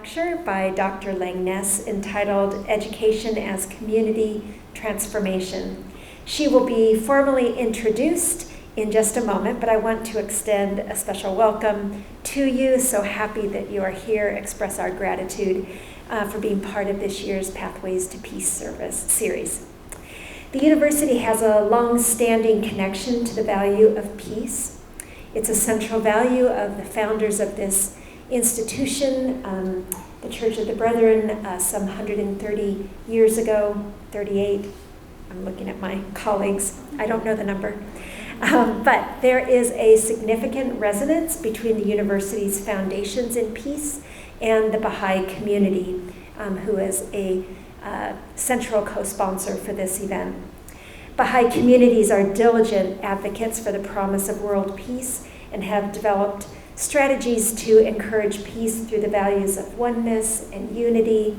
lecture by Dr. Langness entitled Education as Community Transformation. She will be formally introduced in just a moment, but I want to extend a special welcome to you. So happy that you are here, express our gratitude for being part of this year's Pathways to Peace series. The university has a long-standing connection to the value of peace. It's a central value of the founders of this institution, the Church of the Brethren, some 130 years ago, 38. I'm looking at my colleagues. I don't know the number. But there is a significant resonance between the university's foundations in peace and the Baha'i community, who is a central co-sponsor for this event. Baha'i communities are diligent advocates for the promise of world peace and have developed strategies to encourage peace through the values of oneness and unity,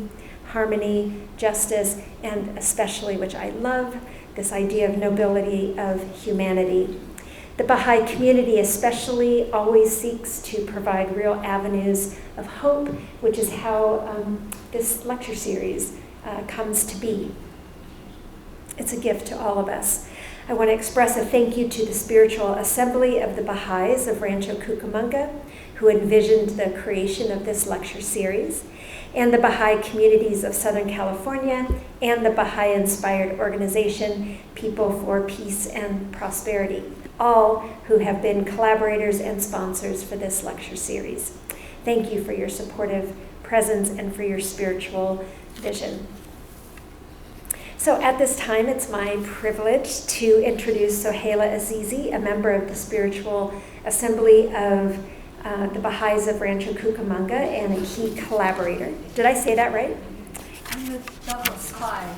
harmony, justice, and especially, which I love, this idea of nobility of humanity. The Baha'i community especially always seeks to provide real avenues of hope, which is how this lecture series comes to be. It's a gift to all of us. I want to express a thank you to the Spiritual Assembly of the Baha'is of Rancho Cucamonga, who envisioned the creation of this lecture series, and the Baha'i communities of Southern California, and the Baha'i-inspired organization, People for Peace and Prosperity, all who have been collaborators and sponsors for this lecture series. Thank you for your supportive presence and for your spiritual vision. So at this time, it's my privilege to introduce Sohaila Azizi, a member of the Spiritual Assembly of the Baha'is of Rancho Cucamonga and a key collaborator. Did I say that right? I'm a double spy.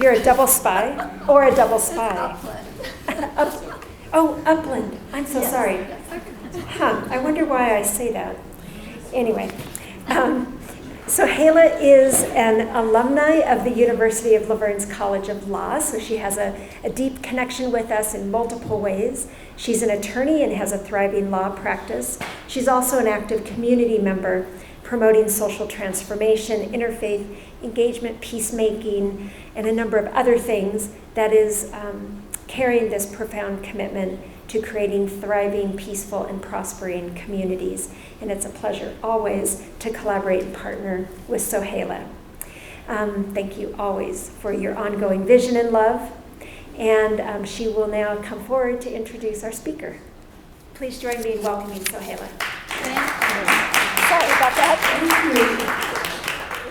You're a double spy or a double spy? Upland. Upland. I'm so sorry. I wonder why I say that. Anyway, Sohaila is an alumni of the University of Laverne's College of Law, so she has a deep connection with us in multiple ways. She's an attorney and has a thriving law practice. She's also an active community member, promoting social transformation, interfaith engagement, peacemaking, and a number of other things that is carrying this profound commitment to creating thriving, peaceful, and prospering communities. And it's a pleasure always to collaborate and partner with Sohaila. Thank you always for your ongoing vision and love. And she will now come forward to introduce our speaker. Please join me in welcoming Sohaila. Sorry about that. Thank you.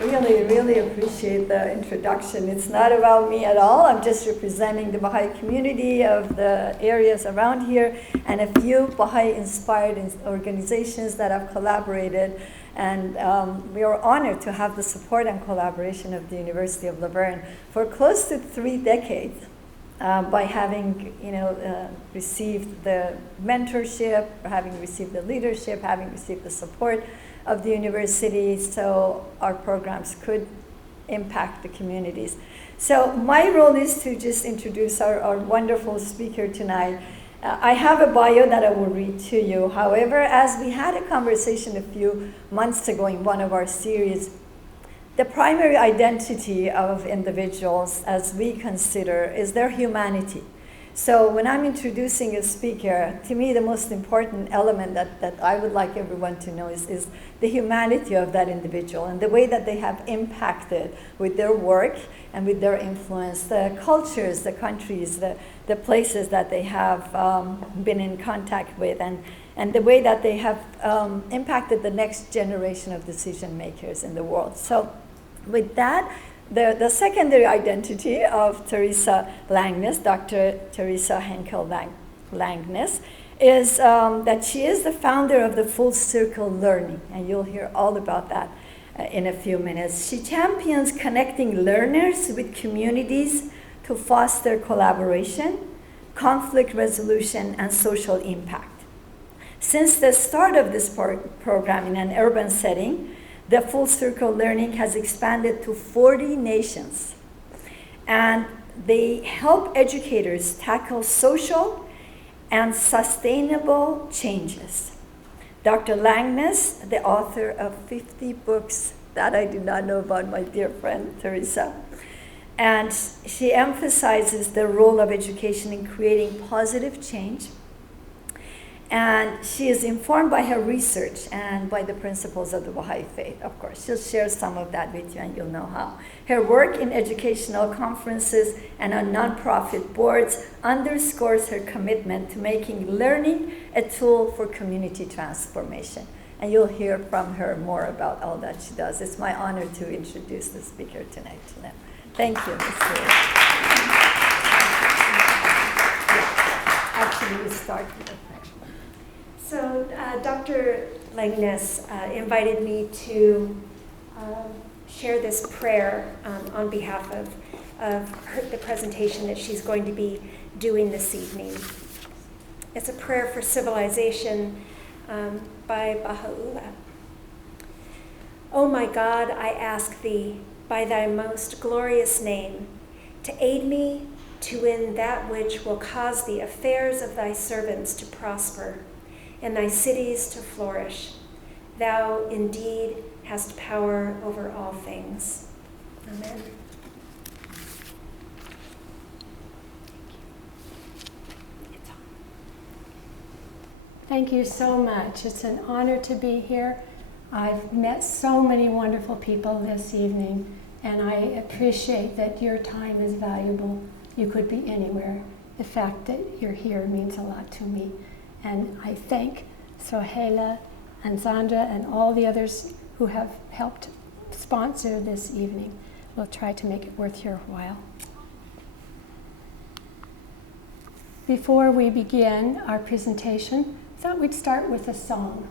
Really appreciate the introduction. It's not about me at all. I'm just representing the Baha'i community of the areas around here and a few Baha'i-inspired organizations that have collaborated. And we are honored to have the support and collaboration of the University of Laverne for close to 3 decades. By having received the mentorship, having received the leadership, having received the support of the university, so our programs could impact the communities. So my role is to just introduce our wonderful speaker tonight. I have a bio that I will read to you. However, as we had a conversation a few months ago in one of our series, the primary identity of individuals, as we consider, is their humanity. So when I'm introducing a speaker, to me the most important element that I would like everyone to know is the humanity of that individual and the way that they have impacted with their work and with their influence, the cultures, the countries, the places that they have been in contact with, and the way that they have impacted the next generation of decision makers in the world. So with that, the secondary identity of Teresa Langness, Dr. Teresa Henkel Langness, is that she is the founder of the Full Circle Learning, and you'll hear all about that in a few minutes. She champions connecting learners with communities to foster collaboration, conflict resolution, and social impact. Since the start of this program in an urban setting, the Full Circle Learning has expanded to 40 nations, and they help educators tackle social and sustainable changes. Dr. Langness, the author of 50 books That I did not know about my dear friend Teresa. And she emphasizes the role of education in creating positive change. And she is informed by her research and by the principles of the Baha'i faith, of course. She'll share some of that with you and you'll know how. Her work in educational conferences and on nonprofit boards underscores her commitment to making learning a tool for community transformation. And you'll hear from her more about all that she does. It's my honor to introduce the speaker tonight to them. Thank you, Ms. Actually, we start with a prayer. So Dr. Langness invited me to share this prayer on behalf of the presentation that she's going to be doing this evening. It's a prayer for civilization by Baha'i. O my God, I ask thee, by thy most glorious name, to aid me to win that which will cause the affairs of thy servants to prosper and thy cities to flourish. Thou indeed hast power over all things. Amen. Thank you so much. It's an honor to be here. I've met so many wonderful people this evening, and I appreciate that your time is valuable. You could be anywhere. The fact that you're here means a lot to me. And I thank Sohaila and Zandra and all the others who have helped sponsor this evening. We'll try to make it worth your while. Before we begin our presentation, I thought we'd start with a song.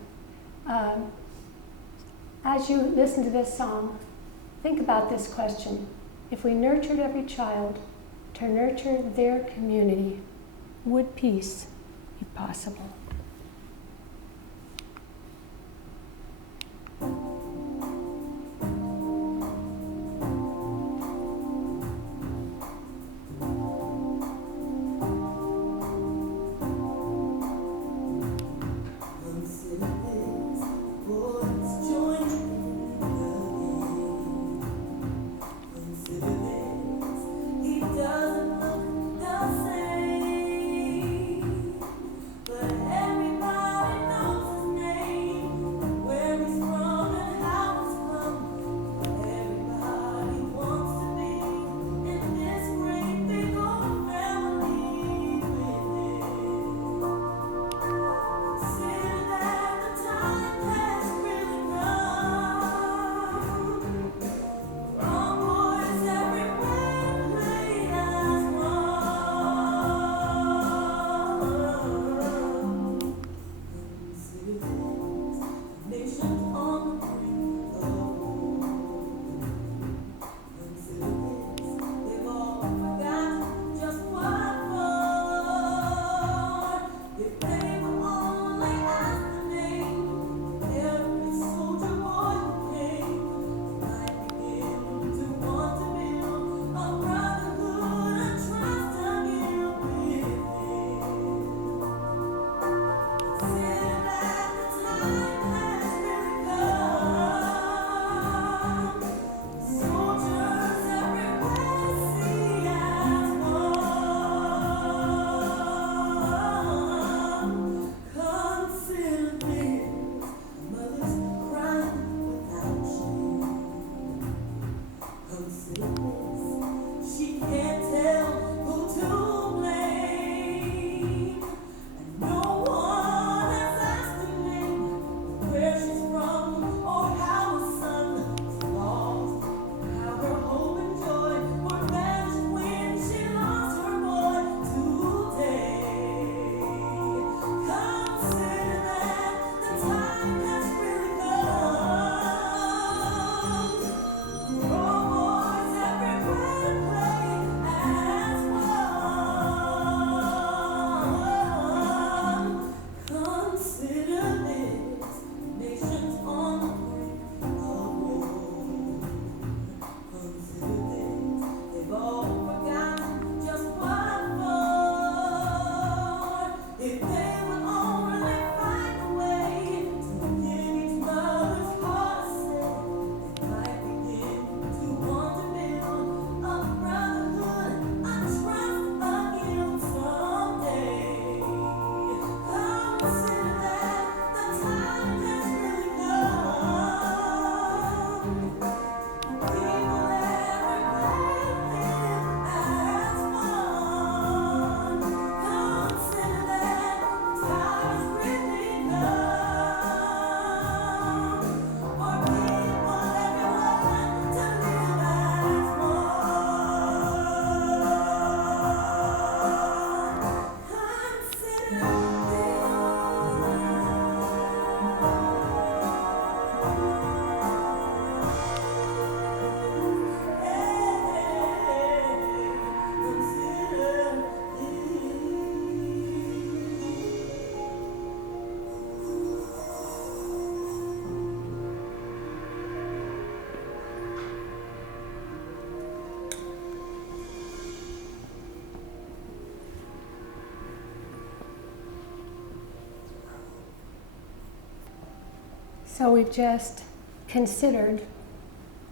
As you listen to this song, think about this question. If we nurtured every child to nurture their community, would peace be possible? Doesn't look the same, but So we've just considered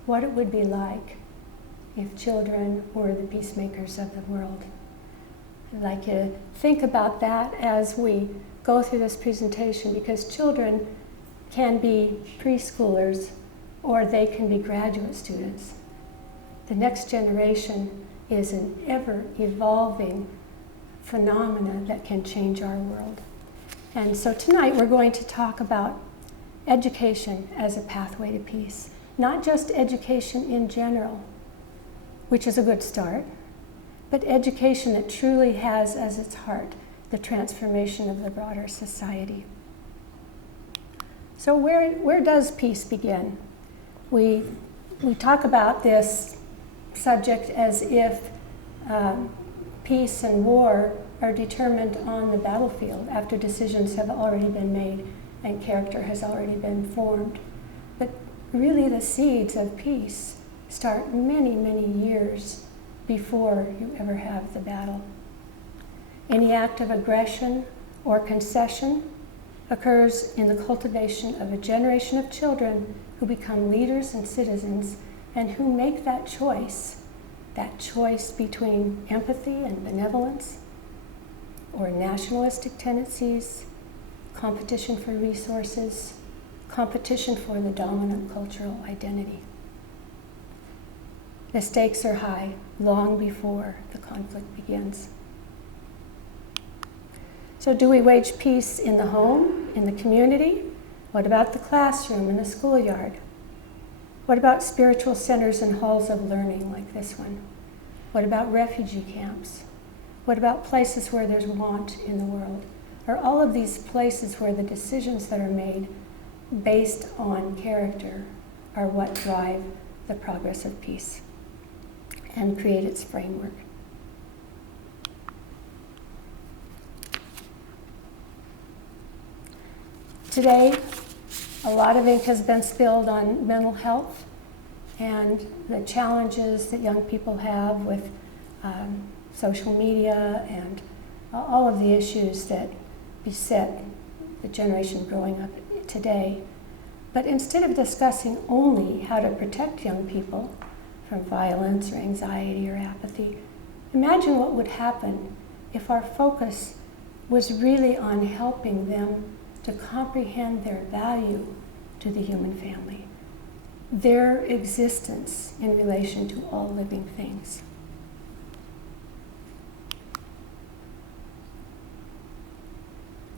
what it would be like if children were the peacemakers of the world. I'd like you to think about that as we go through this presentation, because children can be preschoolers or they can be graduate students. The next generation is an ever-evolving phenomena that can change our world. And so tonight we're going to talk about education as a pathway to peace. Not just education in general, which is a good start, but education that truly has as its heart the transformation of the broader society. So where does peace begin? We talk about this subject as if peace and war are determined on the battlefield after decisions have already been made and character has already been formed. But really the seeds of peace start many, many years before you ever have the battle. Any act of aggression or concession occurs in the cultivation of a generation of children who become leaders and citizens and who make that choice between empathy and benevolence, or nationalistic tendencies, competition for resources, competition for the dominant cultural identity. The stakes are high long before the conflict begins. So do we wage peace in the home, in the community? What about the classroom and the schoolyard? What about spiritual centers and halls of learning like this one? What about refugee camps? What about places where there's want in the world? Are all of these places where the decisions that are made based on character are what drive the progress of peace and create its framework? Today, a lot of ink has been spilled on mental health and the challenges that young people have with social media and all of the issues that beset the generation growing up today. But instead of discussing only how to protect young people from violence or anxiety or apathy, imagine what would happen if our focus was really on helping them to comprehend their value to the human family, their existence in relation to all living things.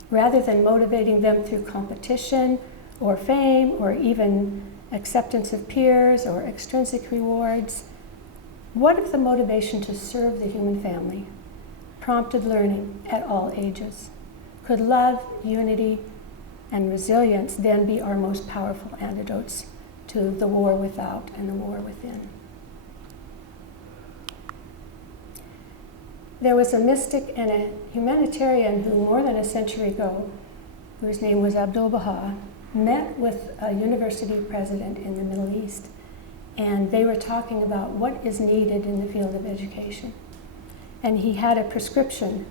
Rather than motivating them through competition or fame or even acceptance of peers or extrinsic rewards, what if the motivation to serve the human family prompted learning at all ages? Could love, unity, and resilience then be our most powerful antidotes to the war without and the war within? There was a mystic and a humanitarian who more than a century ago, whose name was Abdu'l-Baha, met with a university president in the Middle East, and they were talking about what is needed in the field of education. And he had a prescription.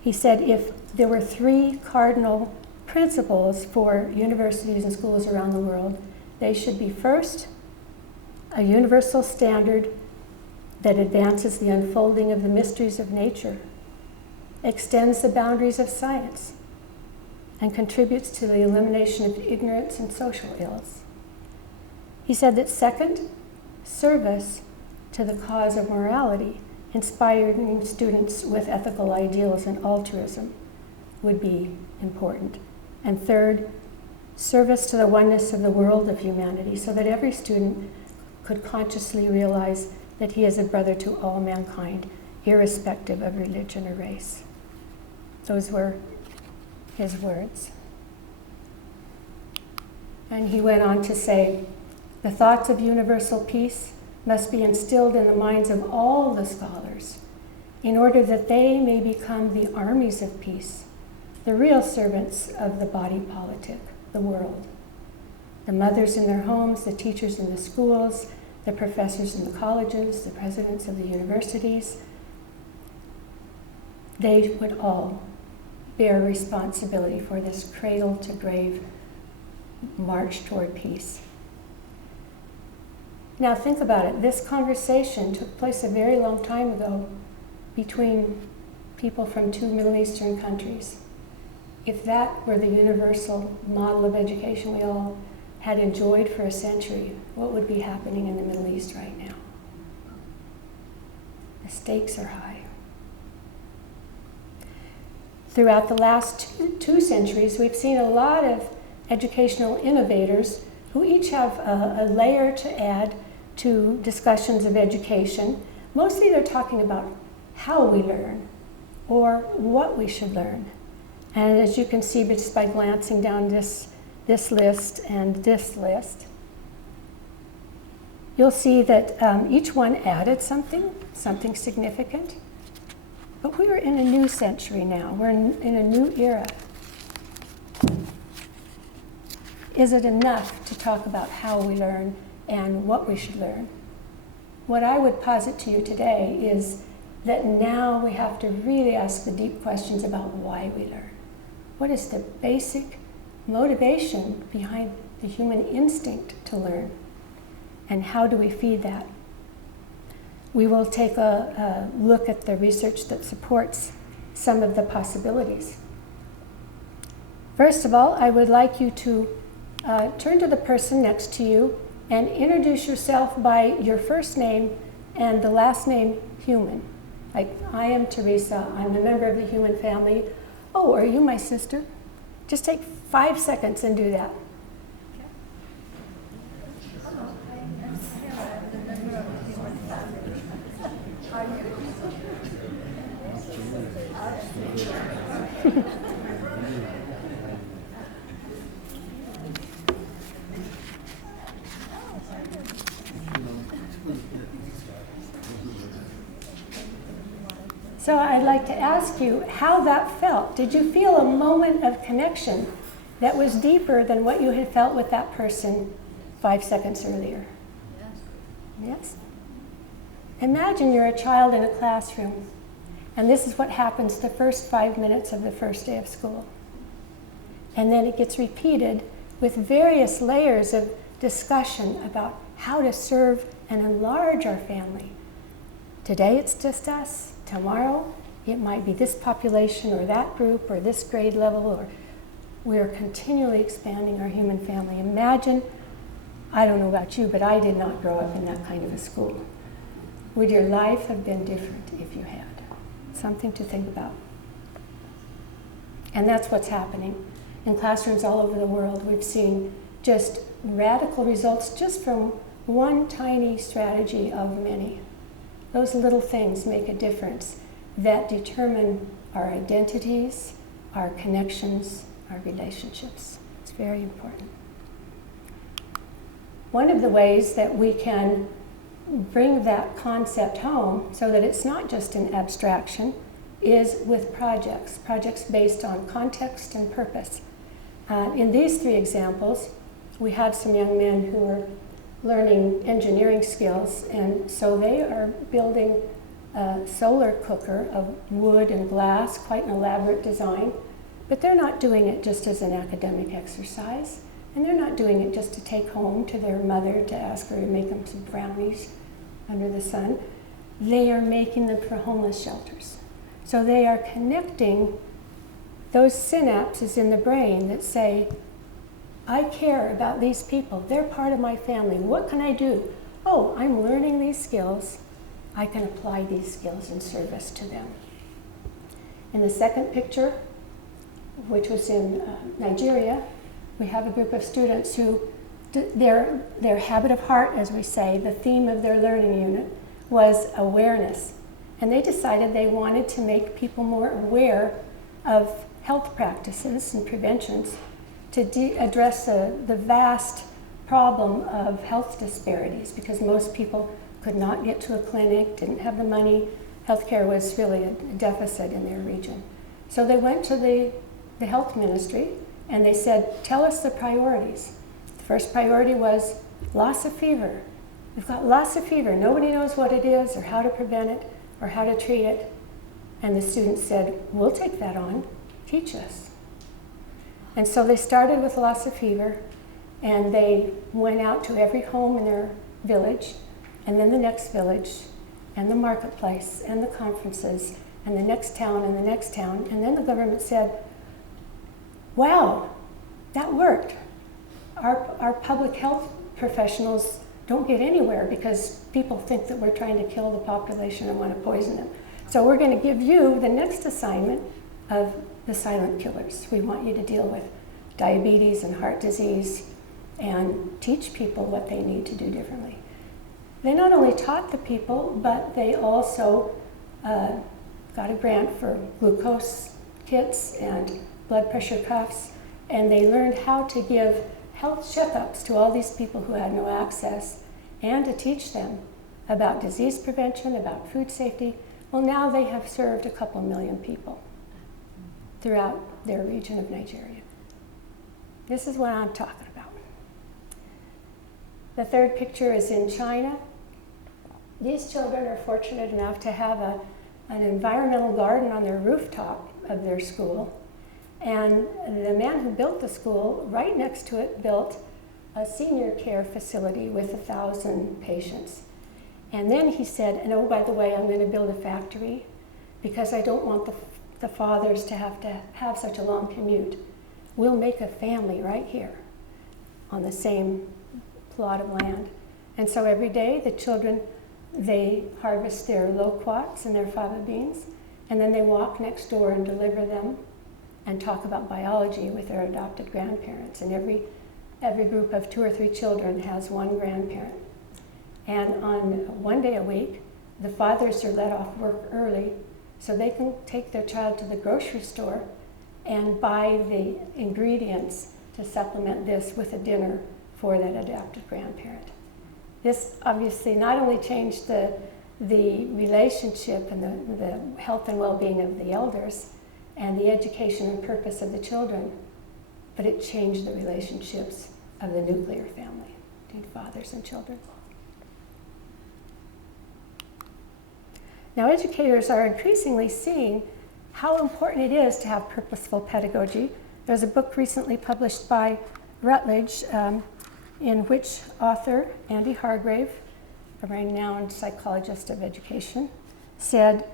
He said if there were 3 cardinal principles for universities and schools around the world, they should be: first, a universal standard that advances the unfolding of the mysteries of nature, extends the boundaries of science, and contributes to the elimination of ignorance and social ills. He said that second, service to the cause of morality, inspiring students with ethical ideals and altruism would be important. And third, service to the oneness of the world of humanity, so that every student could consciously realize that he is a brother to all mankind, irrespective of religion or race. Those were his words. And he went on to say, the thoughts of universal peace must be instilled in the minds of all the scholars in order that they may become the armies of peace, the real servants of the body politic, the world. The mothers in their homes, the teachers in the schools, the professors in the colleges, the presidents of the universities, they would all bear responsibility for this cradle to grave march toward peace. Now think about it. This conversation took place a very long time ago between people from two Middle Eastern countries. If that were the universal model of education we all had enjoyed for a century, what would be happening in the Middle East right now? The stakes are high. Throughout the last two centuries, we've seen a lot of educational innovators who each have a layer to add to discussions of education. Mostly they're talking about how we learn or what we should learn. And as you can see just by glancing down this list and this list, you'll see that each one added something significant. But we're in a new century now. We're in a new era. Is it enough to talk about how we learn and what we should learn? What I would posit to you today is that now we have to really ask the deep questions about why we learn. What is the basic motivation behind the human instinct to learn? And how do we feed that? We will take a look at the research that supports some of the possibilities. First of all, I would like you to turn to the person next to you and introduce yourself by your first name and the last name human. Like, I am Teresa, I'm a member of the human family. Oh, are you my sister? Just take 5 seconds and do that. So I'd like to ask you how that felt. Did you feel a moment of connection that was deeper than what you had felt with that person 5 seconds earlier? Yes? Imagine you're a child in a classroom, and this is what happens the first 5 minutes of the first day of school. And then it gets repeated with various layers of discussion about how to serve and enlarge our family. Today it's just us. Tomorrow it might be this population or that group or this grade level, or we're continually expanding our human family. Imagine, I don't know about you, but I did not grow up in that kind of a school. Would your life have been different if you had? Something to think about. And that's what's happening. In classrooms all over the world, we've seen just radical results just from one tiny strategy of many. Those little things make a difference that determine our identities, our connections, our relationships. It's very important. One of the ways that we can bring that concept home so that it's not just an abstraction is with projects based on context and purpose. In these three examples, we had some young men who were learning engineering skills, and so they are building a solar cooker of wood and glass, quite an elaborate design, but they're not doing it just as an academic exercise, and they're not doing it just to take home to their mother to ask her to make them some brownies under the sun. They are making them for homeless shelters. So they are connecting those synapses in the brain that say, I care about these people. They're part of my family. What can I do? Oh, I'm learning these skills. I can apply these skills in service to them. In the second picture, which was in Nigeria, we have a group of students who, their habit of heart, as we say, the theme of their learning unit was awareness. And they decided they wanted to make people more aware of health practices and preventions to address the vast problem of health disparities, because most people could not get to a clinic, didn't have the money. Healthcare was really a deficit in their region. So they went to the health ministry and they said, tell us the priorities. The first priority was Lassa fever. We've got Lassa fever. Nobody knows what it is or how to prevent it or how to treat it. And the students said, we'll take that on. Teach us. And so they started with Lassa fever, And they went out to every home in their village, and then the next village, and the marketplace, and the conferences, and the next town, and the next town. And then the government said, wow, that worked. Our public health professionals don't get anywhere because people think that we're trying to kill the population and want to poison them. So we're going to give you the next assignment of the silent killers. We want you to deal with diabetes and heart disease and teach people what they need to do differently. They not only taught the people, but they also got a grant for glucose kits and blood pressure cuffs, and they learned how to give health checkups to all these people who had no access, and to teach them about disease prevention, about food safety. Well, now they have served a couple million people throughout their region of Nigeria. This is what I'm talking about. The third picture is in China. These children are fortunate enough to have an environmental garden on their rooftop of their school. And the man who built the school, right next to it, built a senior care facility with 1,000 patients. And then he said, and oh, by the way, I'm going to build a factory because I don't want the fathers to have such a long commute. We'll make a family right here on the same plot of land. And so every day the children, they harvest their loquats and their fava beans, and then they walk next door and deliver them and talk about biology with their adopted grandparents. And every group of 2 or 3 children has one grandparent. And on one day a week, the fathers are let off work early so they can take their child to the grocery store and buy the ingredients to supplement this with a dinner for that adopted grandparent. This obviously not only changed the relationship and the health and well-being of the elders and the education and purpose of the children, but it changed the relationships of the nuclear family between fathers and children. Now, educators are increasingly seeing how important it is to have purposeful pedagogy. There's a book recently published by Routledge in which author Andy Hargrave, a renowned psychologist of education, said,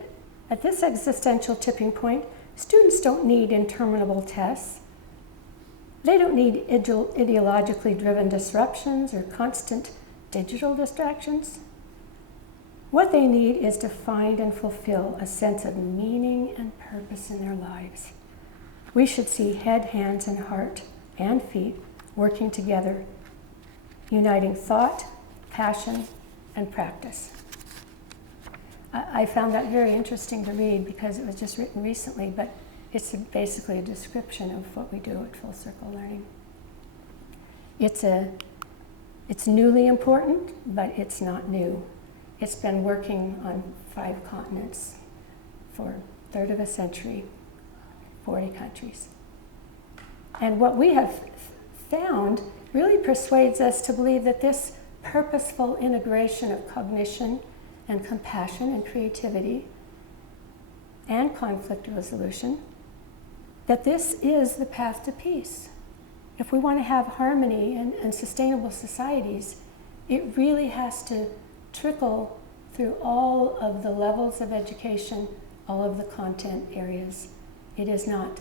at this existential tipping point, students don't need interminable tests. They don't need ideologically driven disruptions or constant digital distractions. What they need is to find and fulfill a sense of meaning and purpose in their lives. We should see head, hands, and heart and feet working together, uniting thought, passion, and practice. I found that very interesting to read because it was just written recently, but it's basically a description of what we do at Full Circle Learning. It's newly important, but it's not new. It's been working on 5 continents for a third of a century, 40 countries. And what we have found really persuades us to believe that this purposeful integration of cognition and compassion and creativity and conflict resolution, that this is the path to peace. If we want to have harmony and sustainable societies, it really has to trickle through all of the levels of education, all of the content areas. It is not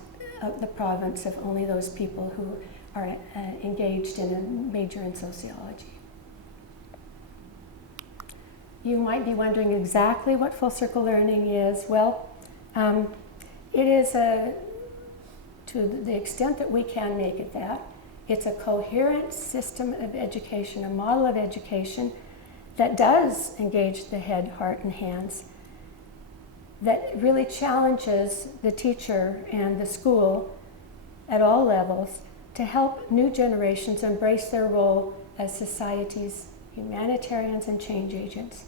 the province of only those people who are engaged in a major in sociology. You might be wondering exactly what Full Circle Learning is. Well, it is to the extent that we can make it that, it's a coherent system of education, a model of education that does engage the head, heart, and hands, that really challenges the teacher and the school at all levels to help new generations embrace their role as society's humanitarians and change agents.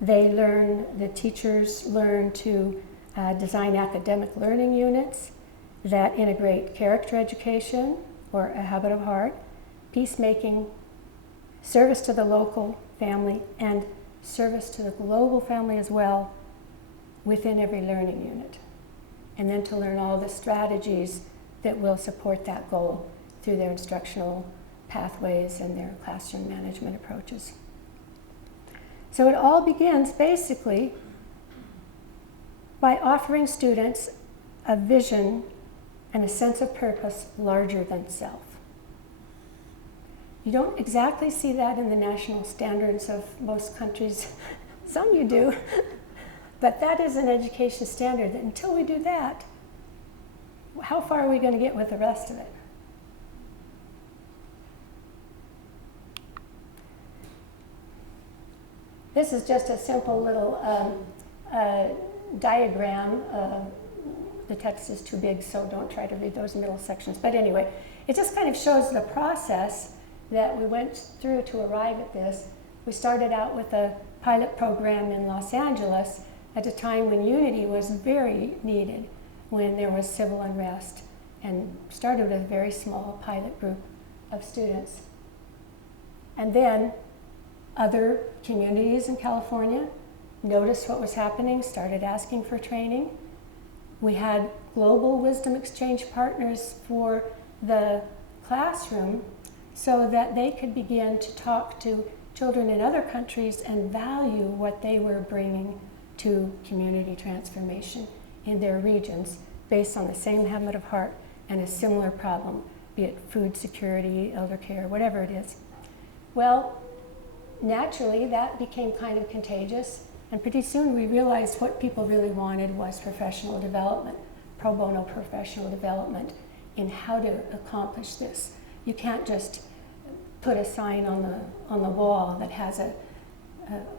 The teachers learn to design academic learning units that integrate character education, or a habit of heart, peacemaking, service to the local family, and service to the global family as well within every learning unit. And then to learn all the strategies that will support that goal through their instructional pathways and their classroom management approaches. So it all begins basically by offering students a vision and a sense of purpose larger than self. You don't exactly see that in the national standards of most countries. Some you do. But that is an education standard. Until we do that, how far are we going to get with the rest of it? This is just a simple little diagram. The text is too big, so don't try to read those middle sections. But anyway, it just kind of shows the process that we went through to arrive at this. We started out with a pilot program in Los Angeles at a time when unity was very needed, when there was civil unrest, and started with a very small pilot group of students. And then other communities in California noticed what was happening, started asking for training. We had global wisdom exchange partners for the classroom so that they could begin to talk to children in other countries and value what they were bringing to community transformation in their regions based on the same habit of heart and a similar problem, be it food security, elder care, whatever it is. Well, naturally, that became kind of contagious, and pretty soon we realized what people really wanted was professional development, pro bono professional development in how to accomplish this. You can't just put a sign on the wall that has a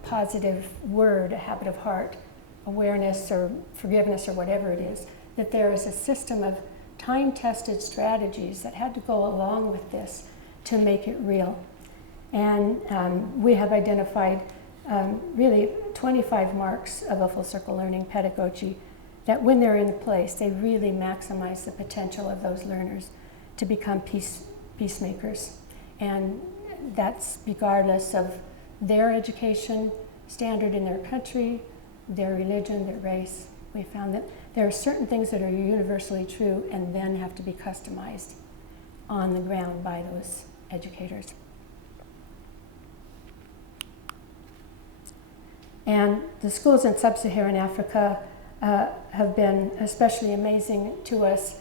positive word, a habit of heart, awareness or forgiveness or whatever it is, that there is a system of time-tested strategies that had to go along with this to make it real. And we have identified really 25 marks of a full circle learning pedagogy that when they're in place, they really maximize the potential of those learners to become peacemakers. And that's regardless of their education standard in their country, their religion, their race. We found that there are certain things that are universally true and then have to be customized on the ground by those educators. And the schools in sub-Saharan Africa have been especially amazing to us.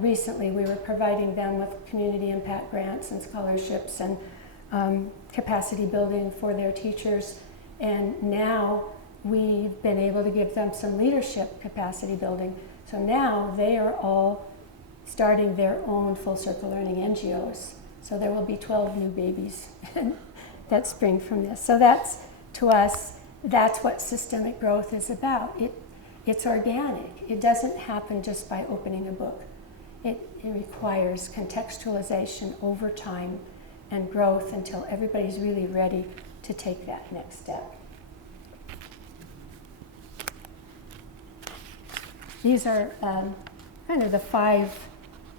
Recently, we were providing them with community impact grants and scholarships and capacity building for their teachers. And now we've been able to give them some leadership capacity building. So now they are all starting their own full circle learning NGOs. So there will be 12 new babies that spring from this. So that's, to us, that's what systemic growth is about. It's organic. It doesn't happen just by opening a book. It requires contextualization over time and growth until everybody's really ready to take that next step. These are kind of the 5,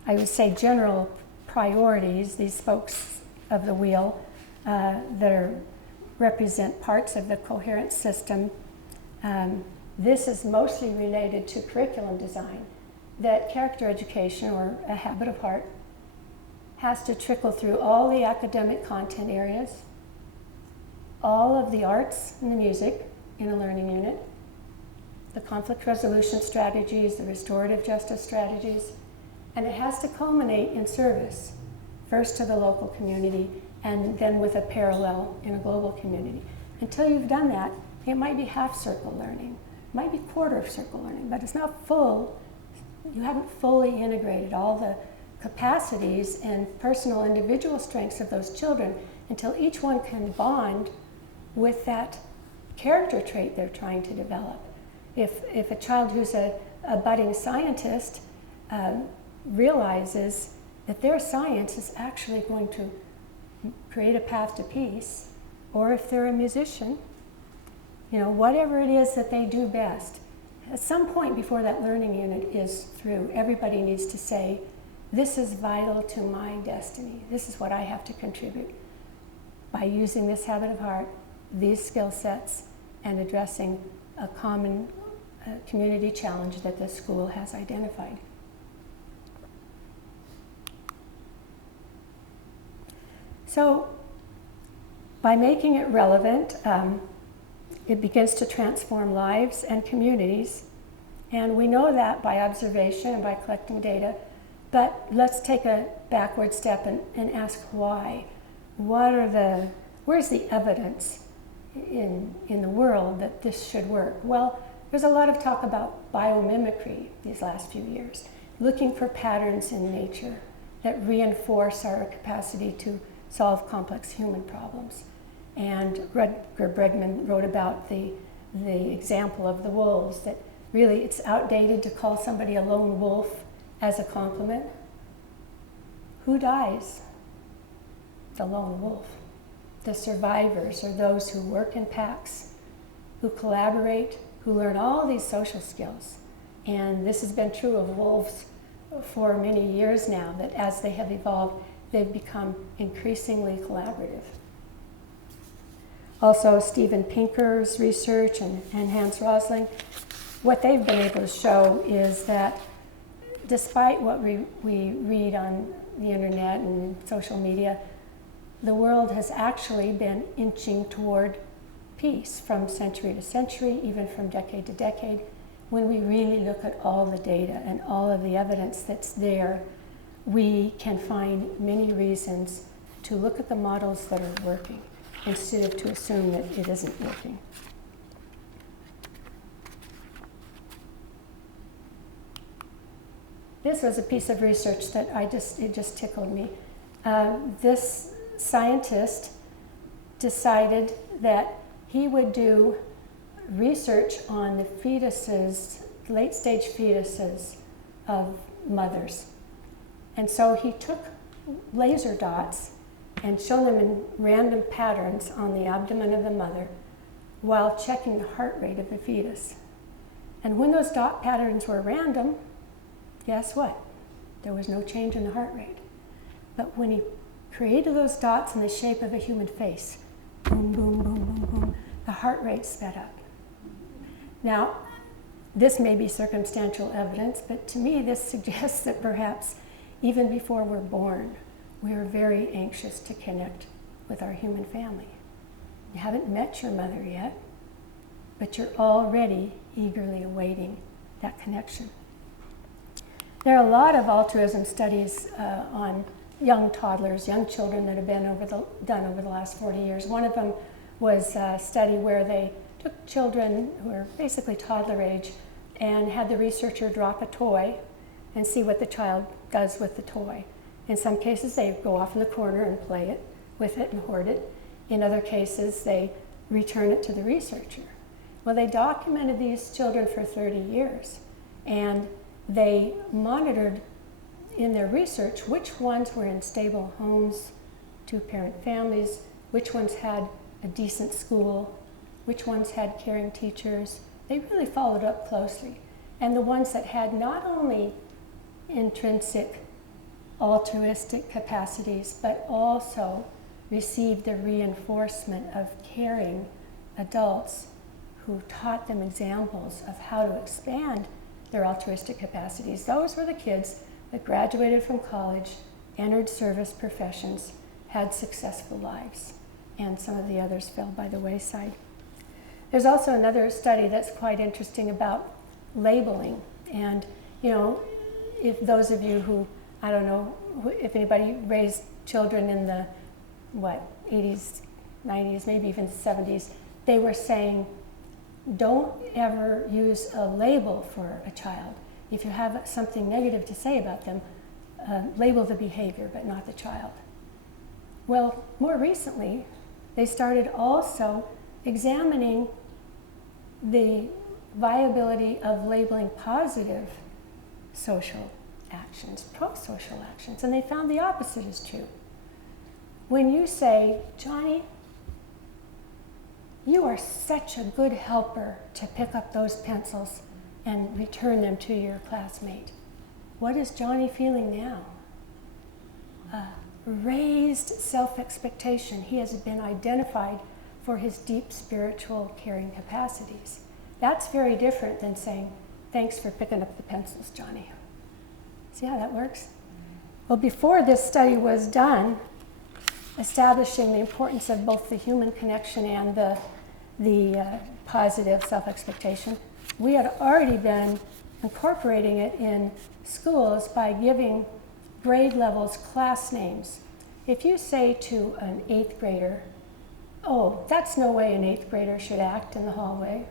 I would say, general priorities, these spokes of the wheel that represent parts of the coherent system. This is mostly related to curriculum design, that character education, or a habit of heart, has to trickle through all the academic content areas, all of the arts and the music in a learning unit, the conflict resolution strategies, the restorative justice strategies, and it has to culminate in service, first to the local community and then with a parallel in a global community. Until you've done that, it might be half circle learning, it might be quarter of circle learning, but it's not full. You haven't fully integrated all the capacities and personal individual strengths of those children until each one can bond with that character trait they're trying to develop. If a child who's a budding scientist realizes that their science is actually going to create a path to peace, or if they're a musician, whatever it is that they do best, at some point before that learning unit is through, everybody needs to say, this is vital to my destiny. This is what I have to contribute by using this habit of heart, these skill sets, and addressing a common community challenge that the school has identified. So by making it relevant, it begins to transform lives and communities. And we know that by observation and by collecting data. But let's take a backward step and ask why. Where's the evidence in the world that this should work? Well, there's a lot of talk about biomimicry these last few years, looking for patterns in nature that reinforce our capacity to solve complex human problems. And Rutger Bregman wrote about the example of the wolves, that really it's outdated to call somebody a lone wolf as a compliment. Who dies? The lone wolf. The survivors are those who work in packs, who collaborate, who learn all these social skills. And this has been true of wolves for many years now, that as they have evolved, they've become increasingly collaborative. Also, Steven Pinker's research and Hans Rosling, what they've been able to show is that despite what we read on the internet and social media, the world has actually been inching toward peace from century to century, even from decade to decade. When we really look at all the data and all of the evidence that's there, we can find many reasons to look at the models that are working instead of to assume that it isn't working. This was a piece of research that it just tickled me. This scientist decided that he would do research on the fetuses, late-stage fetuses of mothers. And so he took laser dots and showed them in random patterns on the abdomen of the mother while checking the heart rate of the fetus. And when those dot patterns were random, guess what? There was no change in the heart rate. But when he created those dots in the shape of a human face, boom, boom, boom, boom, boom, the heart rate sped up. Now, this may be circumstantial evidence, but to me this suggests that perhaps even before we're born, we are very anxious to connect with our human family. You haven't met your mother yet, but you're already eagerly awaiting that connection. There are a lot of altruism studies on young toddlers, young children that have been done over the last 40 years. One of them was a study where they took children who were basically toddler age and had the researcher drop a toy and see what the child does with the toy. In some cases, they go off in the corner and play with it and hoard it. In other cases, they return it to the researcher. Well, they documented these children for 30 years, and they monitored in their research which ones were in stable homes, two-parent families, which ones had a decent school, which ones had caring teachers. They really followed up closely. And the ones that had not only intrinsic altruistic capacities, but also received the reinforcement of caring adults who taught them examples of how to expand their altruistic capacities. Those were the kids that graduated from college, entered service professions, had successful lives, and some of the others fell by the wayside. There's also another study that's quite interesting about labeling. And, you know, if those of you who, I don't know, if anybody raised children in the, 80s, 90s, maybe even 70s, they were saying, don't ever use a label for a child. If you have something negative to say about them, label the behavior, but not the child. Well, more recently, they started also examining the viability of labeling positive social actions, pro-social actions, and they found the opposite is true. When you say, Johnny, you are such a good helper to pick up those pencils and return them to your classmate, what is Johnny feeling now? Raised self-expectation. He has been identified for his deep spiritual caring capacities. That's very different than saying, thanks for picking up the pencils, Johnny. See how that works? Well, before this study was done, establishing the importance of both the human connection and the positive self-expectation, we had already been incorporating it in schools by giving grade levels class names. If you say to an 8th grader, "Oh, that's no way an 8th grader should act in the hallway,"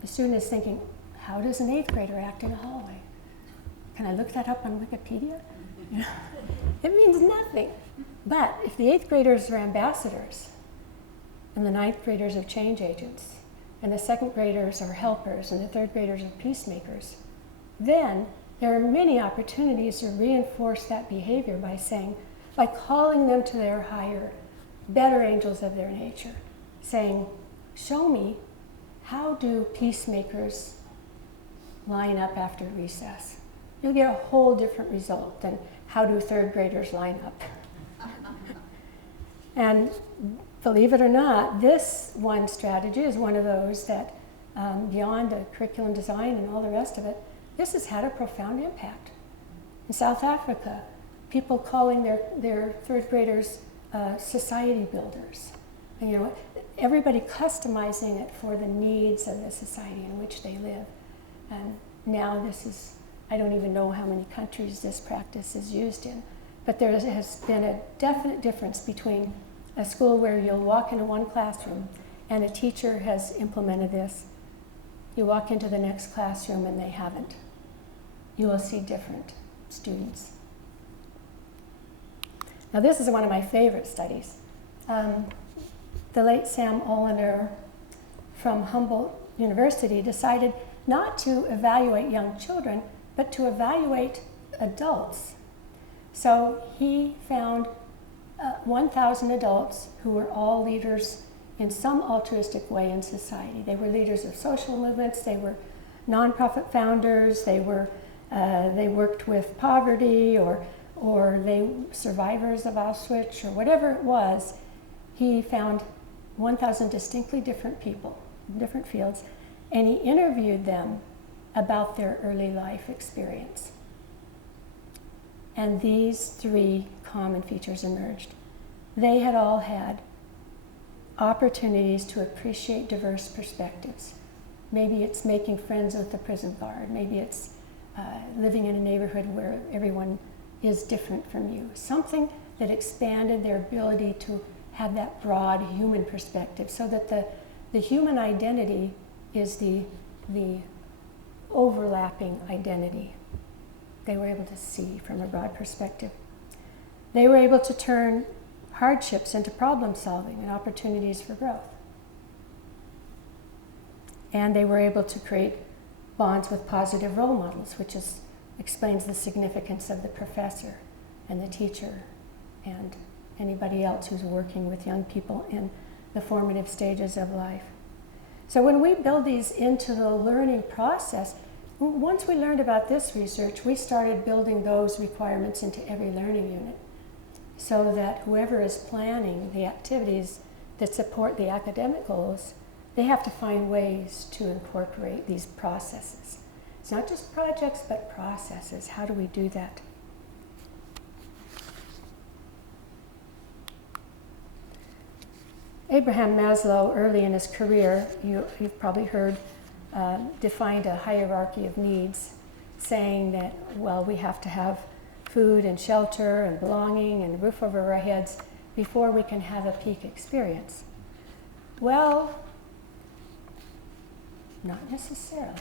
the student is thinking, how does an 8th grader act in a hallway? Can I look that up on Wikipedia? It means nothing. But if the 8th graders are ambassadors, and the 9th graders are change agents, and the 2nd graders are helpers, and the 3rd graders are peacemakers, then there are many opportunities to reinforce that behavior by calling them to their higher, better angels of their nature, saying, show me, how do peacemakers line up after recess? You'll get a whole different result than how do 3rd graders line up. And believe it or not, this one strategy is one of those that, beyond the curriculum design and all the rest of it, this has had a profound impact. In South Africa, people calling their 3rd graders society builders. And, you know, everybody customizing it for the needs of the society in which they live. And now this is, I don't even know how many countries this practice is used in, but there has been a definite difference between a school where you'll walk into one classroom and a teacher has implemented this. You walk into the next classroom and they haven't. You will see different students. Now this is one of my favorite studies. The late Sam Oliner from Humboldt University decided not to evaluate young children, but to evaluate adults. So he found 1,000 adults who were all leaders in some altruistic way in society. They were leaders of social movements, they were nonprofit founders, they worked with poverty, or they survivors of Auschwitz, or whatever it was. He found 1,000 distinctly different people in different fields, and he interviewed them about their early life experience. And these 3 common features emerged. They had all had opportunities to appreciate diverse perspectives. Maybe it's making friends with the prison guard. Maybe it's living in a neighborhood where everyone is different from you. Something that expanded their ability to have that broad human perspective, so that the human identity is the overlapping identity. They were able to see from a broad perspective. They were able to turn hardships into problem solving and opportunities for growth. And they were able to create bonds with positive role models, which explains the significance of the professor and the teacher and anybody else who's working with young people in the formative stages of life. So when we build these into the learning process, once we learned about this research, we started building those requirements into every learning unit, so that whoever is planning the activities that support the academic goals, they have to find ways to incorporate these processes. It's not just projects, but processes. How do we do that? Abraham Maslow, early in his career, you've probably heard, defined a hierarchy of needs, saying that, well, we have to have food and shelter and belonging and a roof over our heads before we can have a peak experience. Well, not necessarily.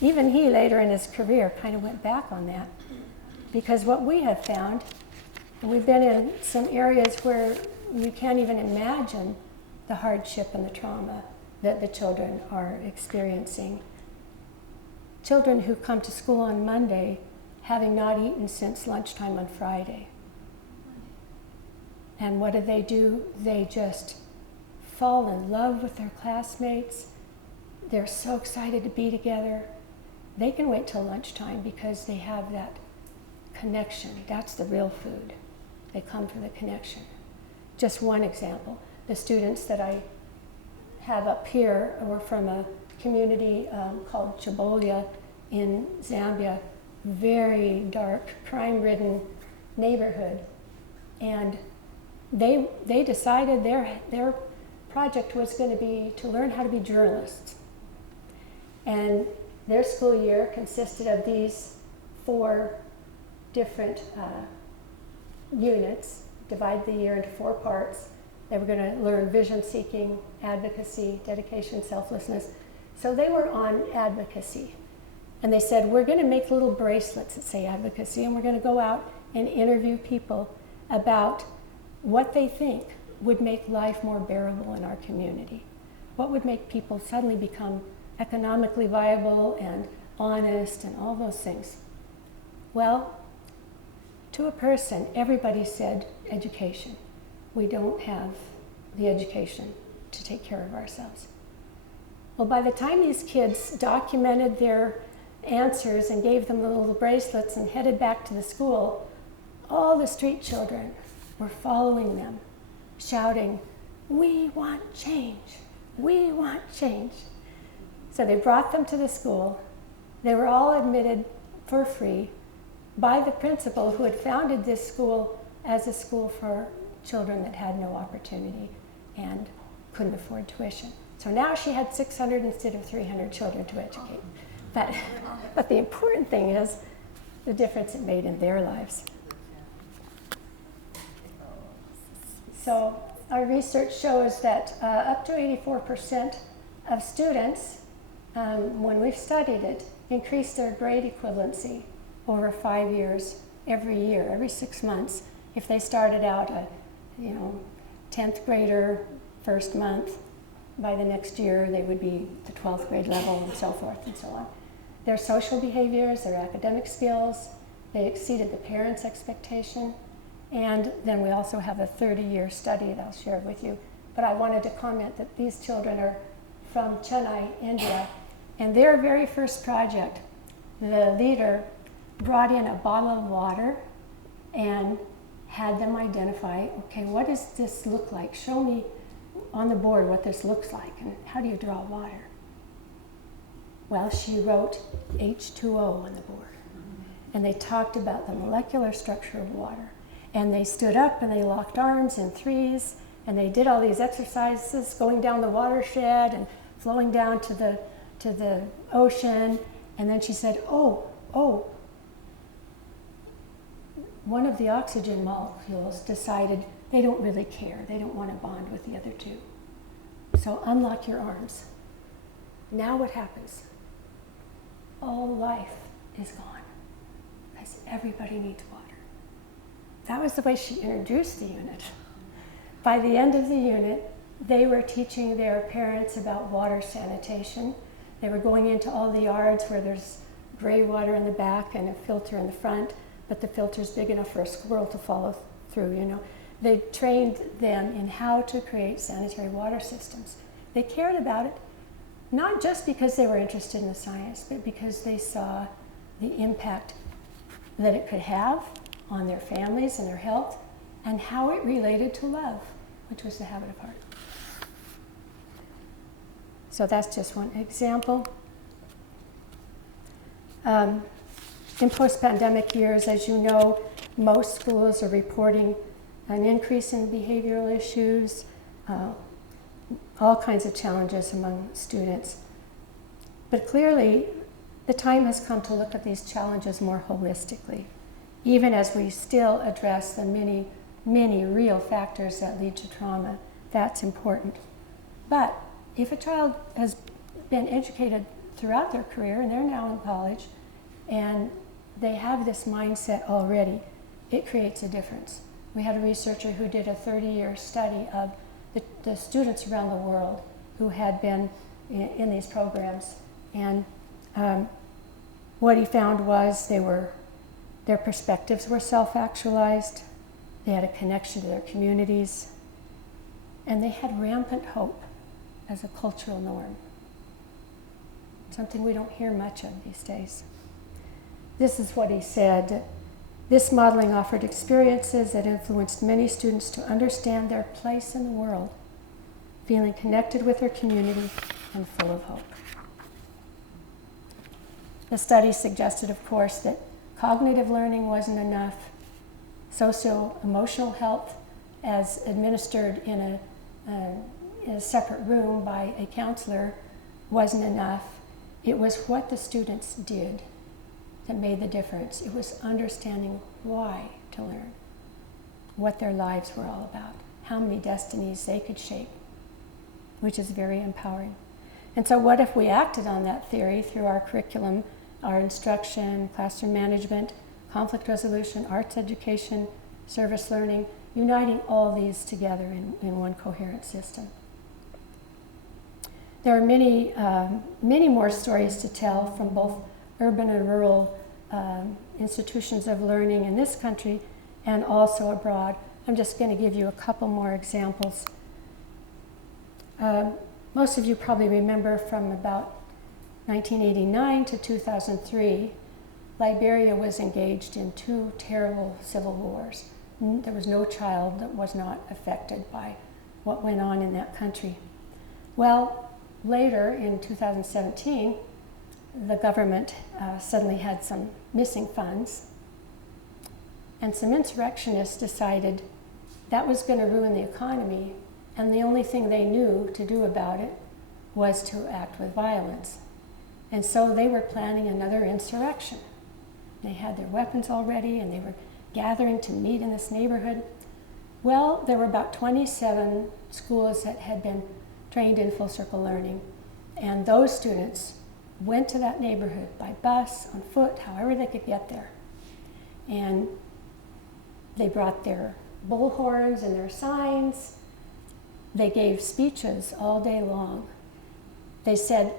Even he, later in his career, kind of went back on that, because what we have found, and we've been in some areas where you can't even imagine the hardship and the trauma that the children are experiencing. Children who come to school on Monday having not eaten since lunchtime on Friday. And what do? They just fall in love with their classmates. They're so excited to be together. They can wait till lunchtime because they have that connection. That's the real food. They come for the connection. Just one example, the students that I have up here were from a community called Chabolia in Zambia, very dark, crime-ridden, neighborhood. And they decided their project was going to be to learn how to be journalists. And their school year consisted of these 4 different units, divide the year into 4 parts. They were going to learn vision seeking, advocacy, dedication, selflessness. So they were on advocacy. And they said, we're going to make little bracelets that say advocacy, and we're going to go out and interview people about what they think would make life more bearable in our community. What would make people suddenly become economically viable and honest and all those things. Well, to a person, everybody said education. We don't have the education to take care of ourselves. Well, by the time these kids documented their answers and gave them the little bracelets and headed back to the school, all the street children were following them, shouting, "We want change, we want change." So they brought them to the school. They were all admitted for free by the principal who had founded this school as a school for children that had no opportunity and couldn't afford tuition. So now she had 600 instead of 300 children to educate. But the important thing is the difference it made in their lives. So our research shows that up to 84% of students, when we've studied it, increased their grade equivalency over 5 years, every year, every 6 months. If they started out a 10th grader first month, by the next year they would be the 12th grade level and so forth and so on. Their social behaviors, their academic skills, they exceeded the parents' expectation. And then we also have a 30-year study that I'll share with you. But I wanted to comment that these children are from Chennai, India, and their very first project, the leader brought in a bottle of water and had them identify, okay, what does this look like? Show me on the board what this looks like, and how do you draw water? Well, she wrote H2O on the board, and they talked about the molecular structure of water. And they stood up and they locked arms in threes, and they did all these exercises going down the watershed and flowing down to the ocean. And then she said, oh, one of the oxygen molecules decided they don't really care. They don't want to bond with the other 2. So unlock your arms. Now what happens? All life is gone because everybody needs water. That was the way she introduced the unit. By the end of the unit, they were teaching their parents about water sanitation. They were going into all the yards where there's gray water in the back and a filter in the front, but the filter's big enough for a squirrel to follow through, They trained them in how to create sanitary water systems. They cared about it, not just because they were interested in the science, but because they saw the impact that it could have on their families and their health, and how it related to love, which was the habit of heart. So that's just one example. In post-pandemic years, as you know, most schools are reporting an increase in behavioral issues, all kinds of challenges among students. But clearly, the time has come to look at these challenges more holistically, even as we still address the many, many real factors that lead to trauma. That's important. But if a child has been educated throughout their career, and they're now in college, and they have this mindset already, it creates a difference. We had a researcher who did a 30-year study of the students around the world who had been in these programs, and what he found was their perspectives were self-actualized, they had a connection to their communities, and they had rampant hope as a cultural norm. Something we don't hear much of these days. This is what he said. This modeling offered experiences that influenced many students to understand their place in the world, feeling connected with their community and full of hope. The study suggested, of course, that cognitive learning wasn't enough. Socio-emotional health, as administered in a separate room by a counselor, wasn't enough. It was what the students did that made the difference. It was understanding why to learn, what their lives were all about, how many destinies they could shape, which is very empowering. And so what if we acted on that theory through our curriculum, our instruction, classroom management, conflict resolution, arts education, service learning, uniting all these together in one coherent system? There are many more stories to tell from both urban and rural institutions of learning in this country and also abroad. I'm just going to give you a couple more examples. Most of you probably remember from about 1989 to 2003, Liberia was engaged in 2 terrible civil wars. There was no child that was not affected by what went on in that country. Well, later in 2017, the government suddenly had some missing funds, and some insurrectionists decided that was going to ruin the economy, and the only thing they knew to do about it was to act with violence. And so they were planning another insurrection. They had their weapons all ready, and they were gathering to meet in this neighborhood. Well, there were about 27 schools that had been trained in full circle learning, and those students went to that neighborhood by bus, on foot, however they could get there. And they brought their bullhorns and their signs. They gave speeches all day long. They said,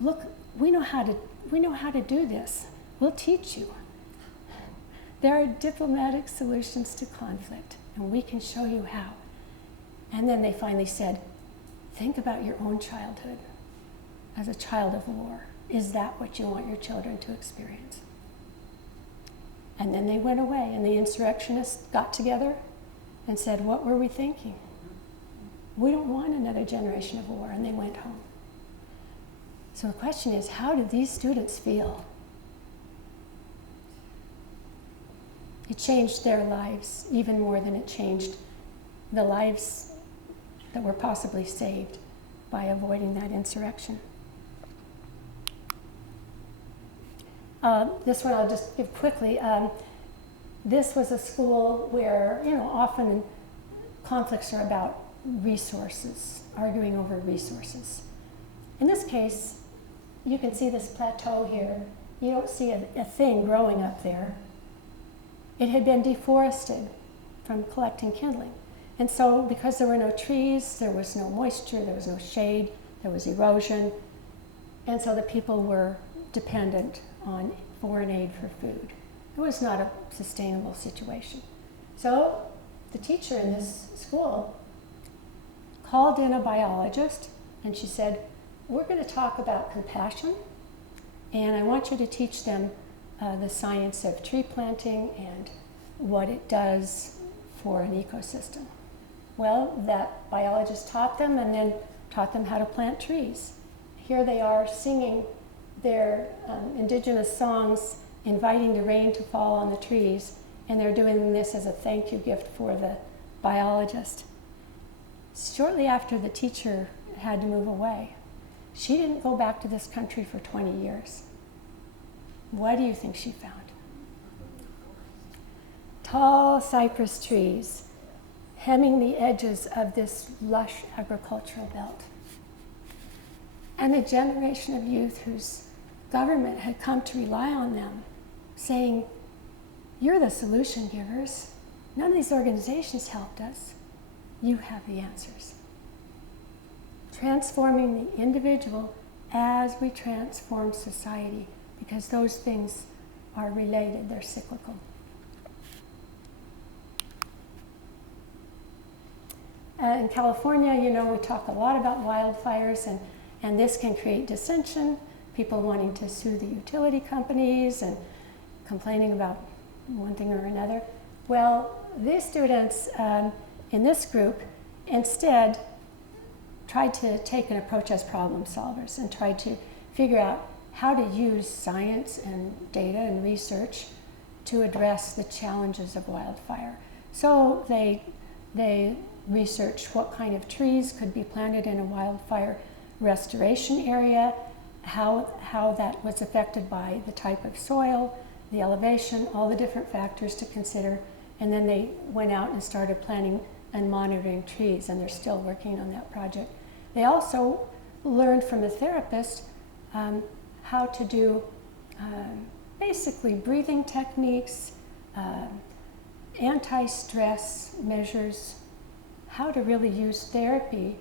look, we know how to do this. We'll teach you. There are diplomatic solutions to conflict, and we can show you how. And then they finally said, think about your own childhood as a child of war. Is that what you want your children to experience? And then they went away, and the insurrectionists got together and said, what were we thinking? We don't want another generation of war, and they went home. So the question is, how did these students feel? It changed their lives even more than it changed the lives that were possibly saved by avoiding that insurrection. This one I'll just give quickly. This was a school where, often conflicts are about resources, arguing over resources. In this case, you can see this plateau here. You don't see a thing growing up there. It had been deforested from collecting kindling. And so because there were no trees, there was no moisture, there was no shade, there was erosion. And so the people were dependent on foreign aid for food. It was not a sustainable situation. So the teacher in this school called in a biologist, and she said, we're going to talk about compassion, and I want you to teach them the science of tree planting and what it does for an ecosystem. Well, that biologist taught them, and then taught them how to plant trees. Here they are singing their indigenous songs, inviting the rain to fall on the trees, and they're doing this as a thank you gift for the biologist. Shortly after the teacher had to move away, she didn't go back to this country for 20 years. What do you think she found? Tall cypress trees hemming the edges of this lush agricultural belt. And a generation of youth whose government had come to rely on them, saying, you're the solution givers. None of these organizations helped us. You have the answers. Transforming the individual as we transform society, because those things are related, they're cyclical. In California, we talk a lot about wildfires, and this can create dissension, people wanting to sue the utility companies and complaining about one thing or another. Well, these students in this group instead tried to take an approach as problem solvers and tried to figure out how to use science and data and research to address the challenges of wildfire. So they researched what kind of trees could be planted in a wildfire restoration area, how that was affected by the type of soil, the elevation, all the different factors to consider. And then they went out and started planting and monitoring trees, and they're still working on that project. They also learned from a therapist how to do basically breathing techniques, anti-stress measures, how to really use therapy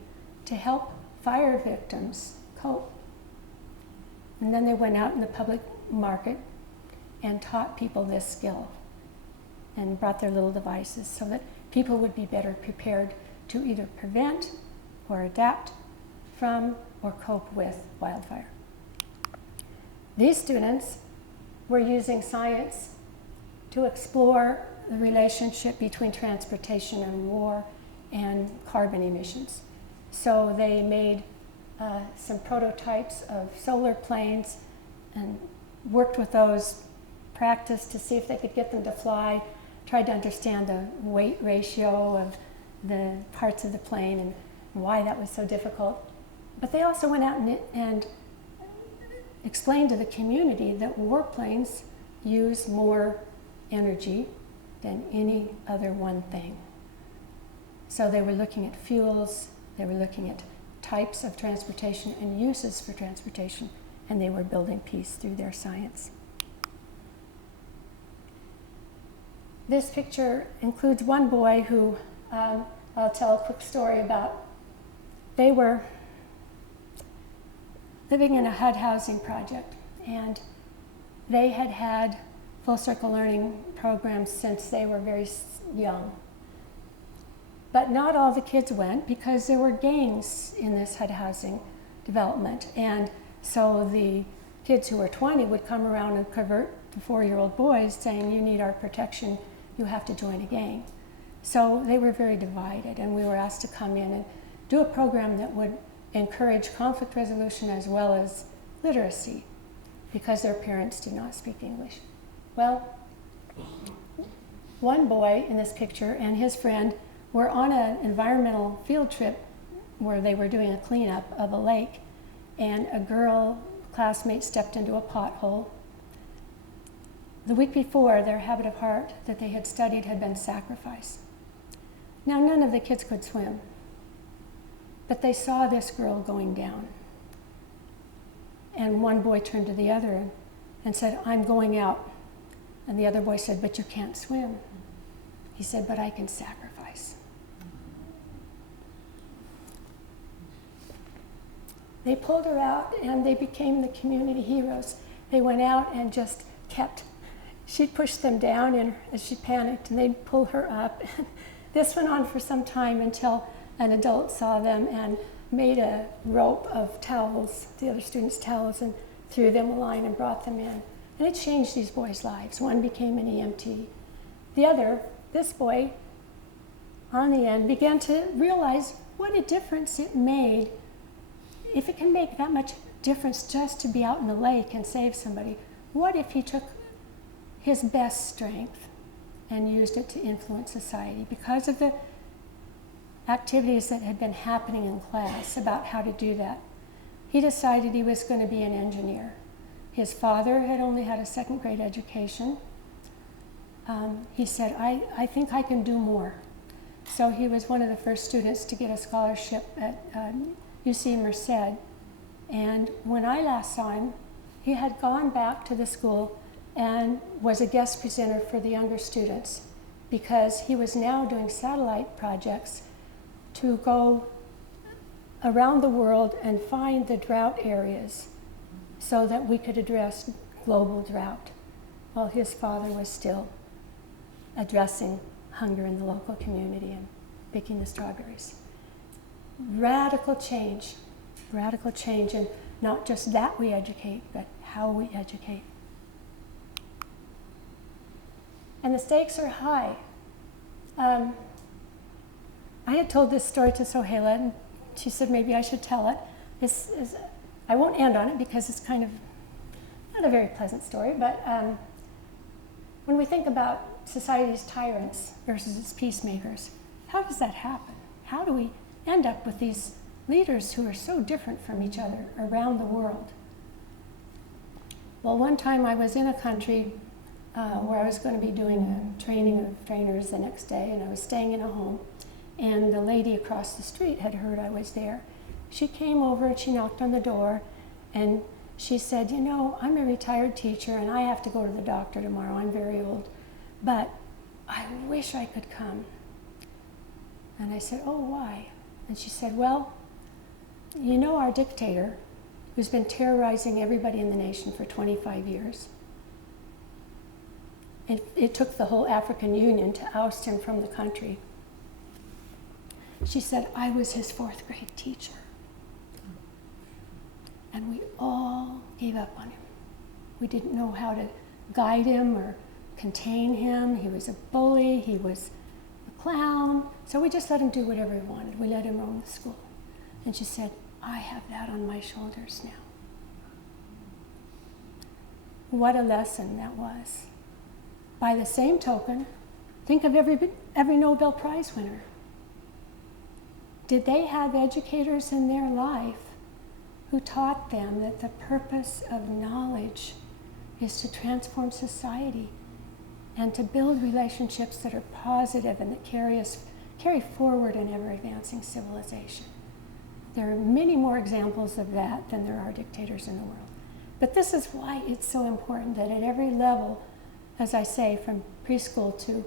to help fire victims cope. And then they went out in the public market and taught people this skill and brought their little devices so that people would be better prepared to either prevent or adapt from or cope with wildfire. These students were using science to explore the relationship between transportation and war and carbon emissions. So they made some prototypes of solar planes and worked with those, practiced to see if they could get them to fly, tried to understand the weight ratio of the parts of the plane and why that was so difficult. But they also went out and explained to the community that warplanes use more energy than any other one thing. So they were looking at fuels, they were looking at types of transportation and uses for transportation, and they were building peace through their science. This picture includes one boy who I'll tell a quick story about. They were living in a HUD housing project, and they had had full circle learning programs since they were very young. But not all the kids went because there were gangs in this HUD housing development. And so the kids who were 20 would come around and convert to 4-year-old boys saying, you need our protection, you have to join a gang. So they were very divided, and we were asked to come in and do a program that would encourage conflict resolution as well as literacy because their parents did not speak English. Well, one boy in this picture and his friend were on an environmental field trip where they were doing a cleanup of a lake, and a girl classmate stepped into a pothole. The week before, their habit of heart that they had studied had been sacrifice. Now, none of the kids could swim, but they saw this girl going down. And one boy turned to the other and said, I'm going out. And the other boy said, but you can't swim. He said, but I can sacrifice. They pulled her out and they became the community heroes. They went out and just she'd push them down and as she panicked, and they'd pull her up. This went on for some time until an adult saw them and made a rope of towels, the other students' towels, and threw them a line and brought them in. And it changed these boys' lives. One became an EMT. The other, this boy, on the end, began to realize what a difference it made. If it can make that much difference just to be out in the lake and save somebody, what if he took his best strength and used it to influence society because of the activities that had been happening in class about how to do that? He decided he was going to be an engineer. His father had only had a second grade education. He said, I think I can do more. So he was one of the first students to get a scholarship at UC Merced. And when I last saw him, he had gone back to the school and was a guest presenter for the younger students because he was now doing satellite projects to go around the world and find the drought areas so that we could address global drought while his father was still addressing hunger in the local community and picking the strawberries. Radical change, and not just that we educate, but how we educate. And the stakes are high. I had told this story to Sohaila, and she said maybe I should tell it. I won't end on it because it's kind of not a very pleasant story, but When we think about society's tyrants versus its peacemakers, how does that happen? How do we end up with these leaders who are so different from each other around the world? Well, one time I was in a country where I was going to be doing a training of trainers the next day, and I was staying in a home, and the lady across the street had heard I was there. She came over and she knocked on the door, and she said, you know, I'm a retired teacher and I have to go to the doctor tomorrow. I'm very old, but I wish I could come. And I said, oh, why? And she said, well, you know our dictator, who's been terrorizing everybody in the nation for 25 years. It took the whole African Union to oust him from the country. She said, I was his 4th grade teacher. And we all gave up on him. We didn't know how to guide him or contain him. He was a bully, he was a clown. So we just let him do whatever he wanted. We let him roam the school. And she said, I have that on my shoulders now. What a lesson that was. By the same token, think of every Nobel Prize winner. Did they have educators in their life who taught them that the purpose of knowledge is to transform society and to build relationships that are positive and that carry forward an ever-advancing civilization? There are many more examples of that than there are dictators in the world. But this is why it's so important that at every level, as I say, from preschool to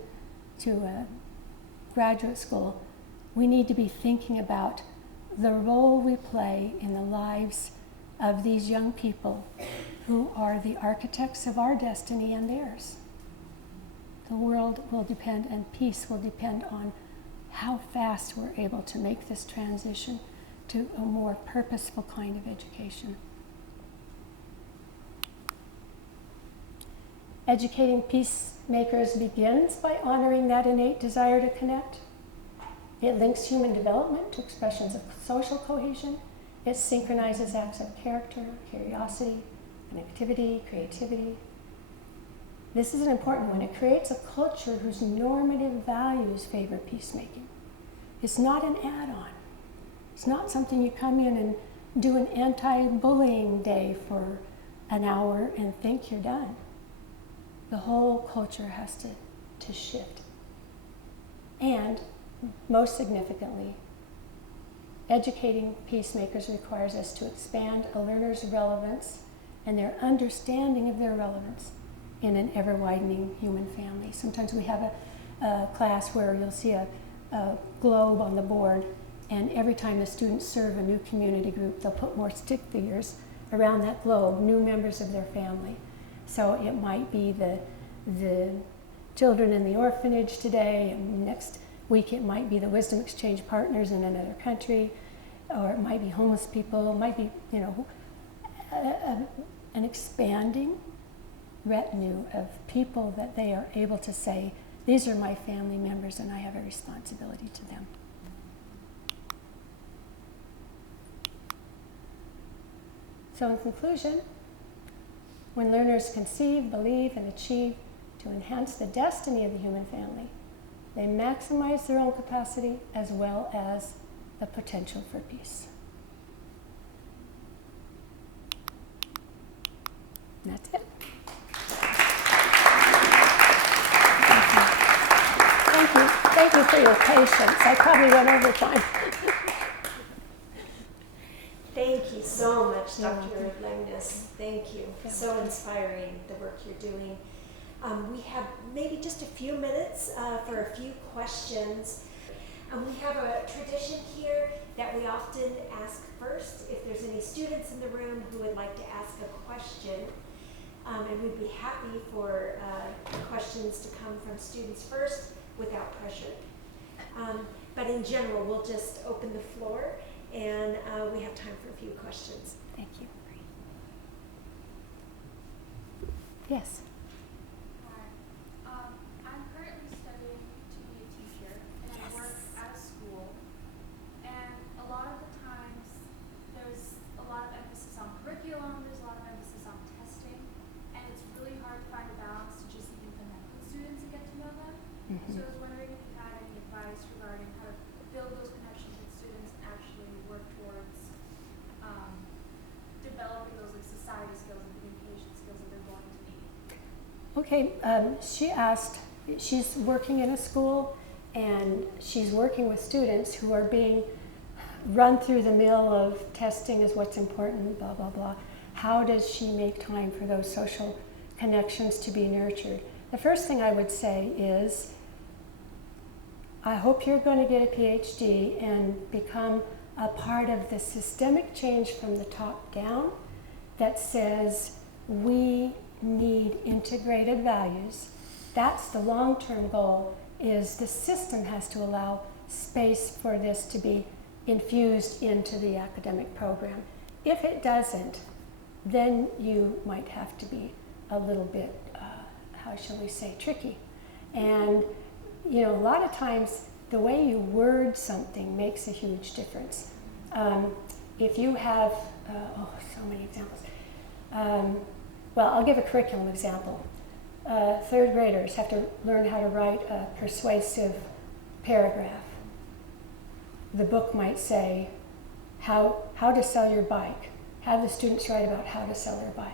graduate school, we need to be thinking about the role we play in the lives of these young people who are the architects of our destiny and theirs. The world will depend, and peace will depend on how fast we're able to make this transition to a more purposeful kind of education. Educating peacemakers begins by honoring that innate desire to connect. It links human development to expressions of social cohesion. It synchronizes acts of character, curiosity, connectivity, creativity. This is an important one. It creates a culture whose normative values favor peacemaking. It's not an add-on. It's not something you come in and do an anti-bullying day for an hour and think you're done. The whole culture has to shift. And most significantly, educating peacemakers requires us to expand a learner's relevance and their understanding of their relevance in an ever-widening human family. Sometimes we have a class where you'll see a globe on the board, and every time the students serve a new community group, they'll put more stick figures around that globe, new members of their family. So it might be the children in the orphanage today, and next week it might be the wisdom exchange partners in another country, or it might be homeless people, it might be, an expanding retinue of people that they are able to say, these are my family members and I have a responsibility to them. So in conclusion, when learners conceive, believe, and achieve to enhance the destiny of the human family, they maximize their own capacity as well as the potential for peace. And that's it. Thank you. Thank you for your patience. I probably went over time. Thank you so much, Dr. Langness. Thank you. Yeah. So inspiring, the work you're doing. We have maybe just a few minutes for a few questions. We have a tradition here that we often ask first if there's any students in the room who would like to ask a question. And we'd be happy for questions to come from students first without pressure. But in general, we'll just open the floor, and we have time for a few questions. Thank you. Yes. Hi. I'm currently studying to be a teacher, and I work at a school. And a lot of the times, there's a lot of emphasis on curriculum, there's a lot of emphasis on testing, and it's really hard to find a balance to just implement Okay, she asked, she's working in a school and she's working with students who are being run through the mill of testing is what's important, blah, blah, blah. How does she make time for those social connections to be nurtured? The first thing I would say is, I hope you're going to get a PhD and become a part of the systemic change from the top down that says we need integrated values. That's the long-term goal, is the system has to allow space for this to be infused into the academic program. If it doesn't, then you might have to be a little bit, how shall we say, tricky. And you know, a lot of times the way you word something makes a huge difference. If you have, so many examples. Well, I'll give a curriculum example. Third graders have to learn how to write a persuasive paragraph. The book might say, how to sell your bike. Have the students write about how to sell their bike.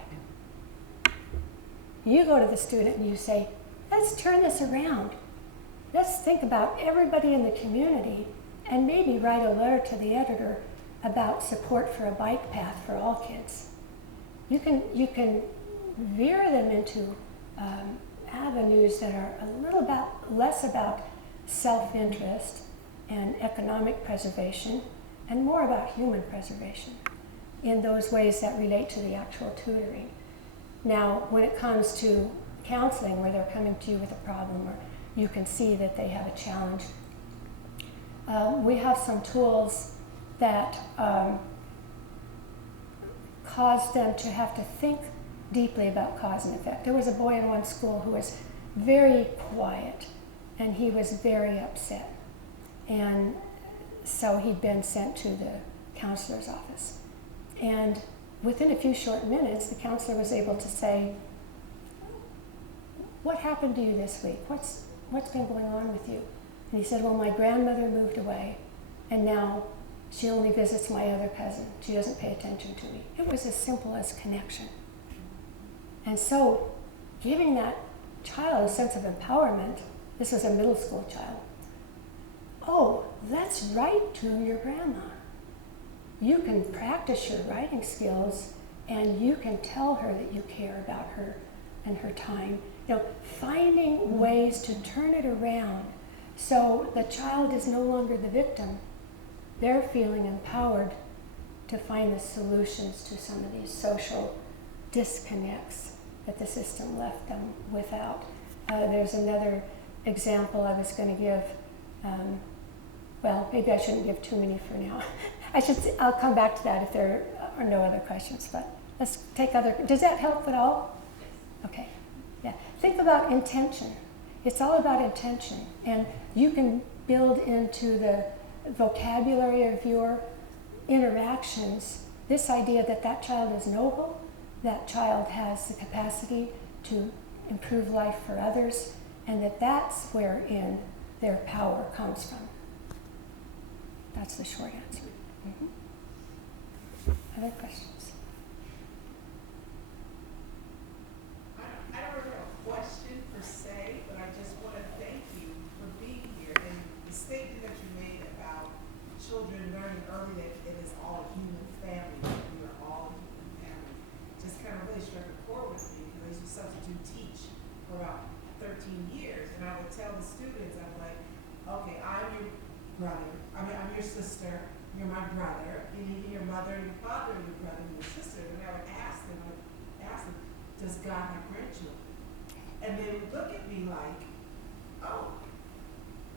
You go to the student and you say, let's turn this around. Let's think about everybody in the community and maybe write a letter to the editor about support for a bike path for all kids. You can veer them into avenues that are a little bit less about self-interest and economic preservation and more about human preservation in those ways that relate to the actual tutoring. Now, when it comes to counseling, where they're coming to you with a problem or you can see that they have a challenge, we have some tools that cause them to have to think deeply about cause and effect. There was a boy in one school who was very quiet and he was very upset. And so he'd been sent to the counselor's office. And within a few short minutes, the counselor was able to say, what happened to you this week? What's been going on with you? And he said, well, my grandmother moved away and now she only visits my other cousin. She doesn't pay attention to me. It was as simple as connection. And so giving that child a sense of empowerment, this was a middle school child. Oh, let's write to your grandma. You can practice your writing skills and you can tell her that you care about her and her time. You know, finding ways to turn it around so the child is no longer the victim. They're feeling empowered to find the solutions to some of these social disconnects that the system left them without. There's another example I was going to give. Well, maybe I shouldn't give too many for now. I'll come back to that if there are no other questions, but let's take other. Does that help at all? Okay, yeah. Think about intention. It's all about intention, and you can build into the vocabulary of your interactions this idea that that child is noble, that child has the capacity to improve life for others, and that's wherein their power comes from. That's the short answer. Other questions? I don't have a question per se, but I just want to thank you for being here. And the statement that you made about children learning early that it is all a human family, that we are all a human family, just kind of really struck a chord with me because I used to substitute teach for about 13 years. And I would tell the students, I'm like, okay, I'm your brother, I'm your sister, you're my brother, and even your mother and your father and your brother and your sister. And I would ask them, does God have grandchildren? And they would look at me like, oh.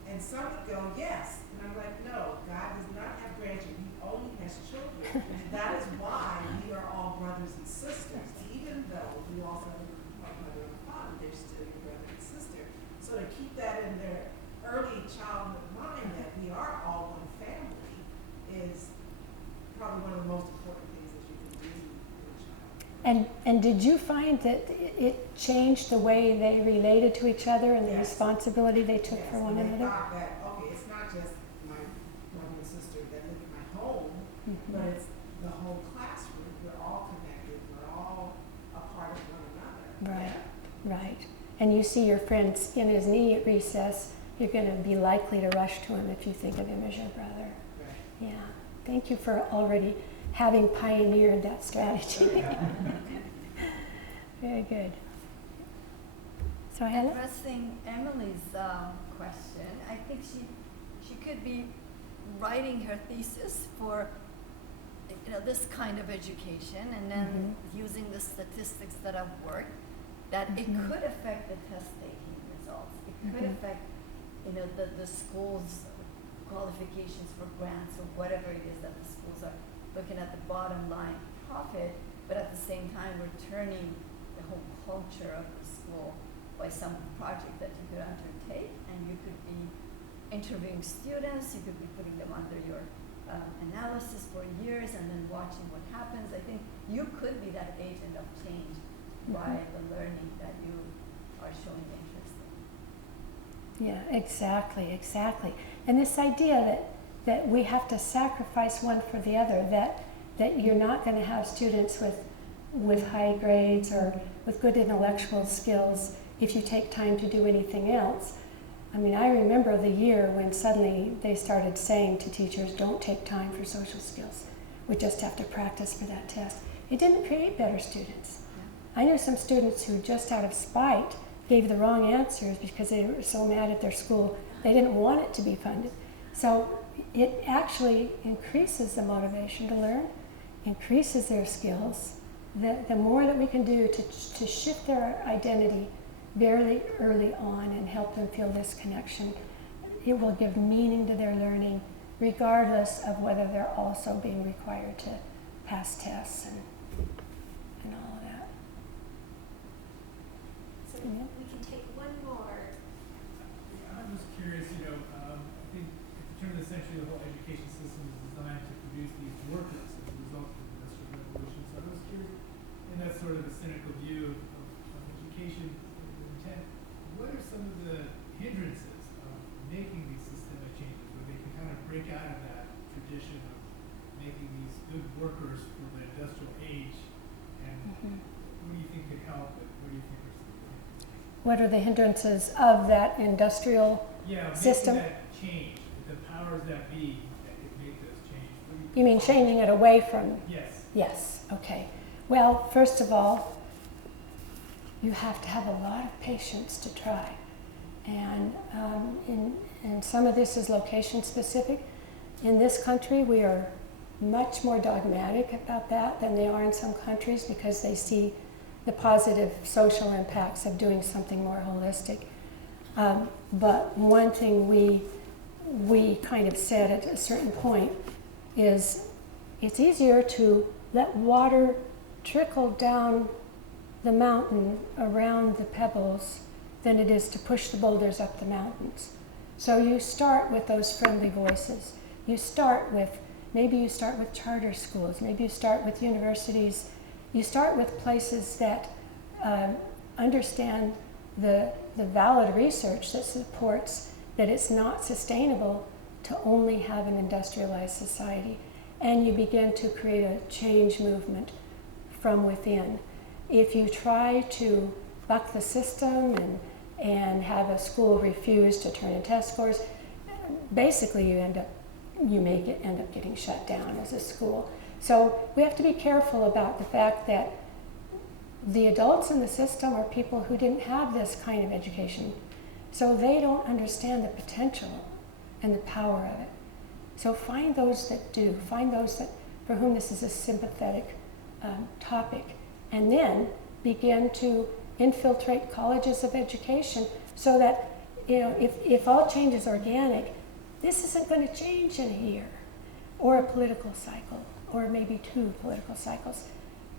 And some would go, yes. And I'm like, no, God does not have grandchildren. He only has children. And that is why we are all brothers and sisters. Even though we also have a mother and a father, they're still your brother and sister. So to keep that in their early childhood mind that we are all one family is probably one of the most important things that you can do for a child. And did you find that it changed the way they related to each other and the Yes. responsibility they took Yes, for one and they another? thought that, okay, it's not just my brother and sister that live in my home, but it's the whole classroom. We're all connected. We're all a part of one another. Right, Yeah. right. and you see your friend skin his knee at recess, you're going to be likely to rush to him if you think of him as your brother. Right. Yeah. Thank you for already having pioneered that strategy. Very good. So Helen? Addressing Emily's question, I think she could be writing her thesis for this kind of education, and then using the statistics that have worked, that it could affect the test taking results. It could affect the school's qualifications for grants or whatever it is that the schools are looking at the bottom line profit, but at the same time we're turning the whole culture of the school by some project that you could undertake, and you could be interviewing students, you could be putting them under your analysis for years and then watching what happens. I think you could be that agent of change by the learning that you are showing interest in. Yeah, exactly. And this idea that we have to sacrifice one for the other, that you're not going to have students with high grades or with good intellectual skills if you take time to do anything else. I mean, I remember the year when suddenly they started saying to teachers, don't take time for social skills. We just have to practice for that test. It didn't create better students. I knew some students who just out of spite gave the wrong answers because they were so mad at their school, they didn't want it to be funded. So it actually increases the motivation to learn, increases their skills. The more that we can do to shift their identity very early on and help them feel this connection, it will give meaning to their learning, regardless of whether they're also being required to pass tests and all of that. So we can take one more. I'm just curious, I think at the turn of the century, the whole education system is designed to produce these workers as a result of the Industrial Revolution. So I was curious, in that sort of a cynical view of education intent, what are some of the hindrances of making these systemic changes where they can kind of break out of that tradition of making these good workers for the industrial age? And what do you think could help it? What do you think are some of the hindrances? What are the hindrances of that industrial system? Making that change, the powers that be that could make those changes. What do You mean changing it away from? Yes. Yes, okay. Well, first of all, you have to have a lot of patience to try. And some of this is location specific. In this country, we are much more dogmatic about that than they are in some countries because they see the positive social impacts of doing something more holistic. But one thing we kind of said at a certain point is it's easier to let water trickle down the mountain around the pebbles than it is to push the boulders up the mountains. So you start with those friendly voices. Maybe you start with charter schools, maybe you start with universities. You start with places that understand the valid research that supports that it's not sustainable to only have an industrialized society. And you begin to create a change movement from within. If you try to buck the system and have a school refuse to turn in test scores, basically you end up getting shut down as a school. So we have to be careful about the fact that the adults in the system are people who didn't have this kind of education. So they don't understand the potential and the power of it. So find those that do, find those for whom this is a sympathetic topic, and then begin to infiltrate colleges of education so that, if all change is organic, this isn't going to change in a year, or a political cycle, or maybe 2 political cycles.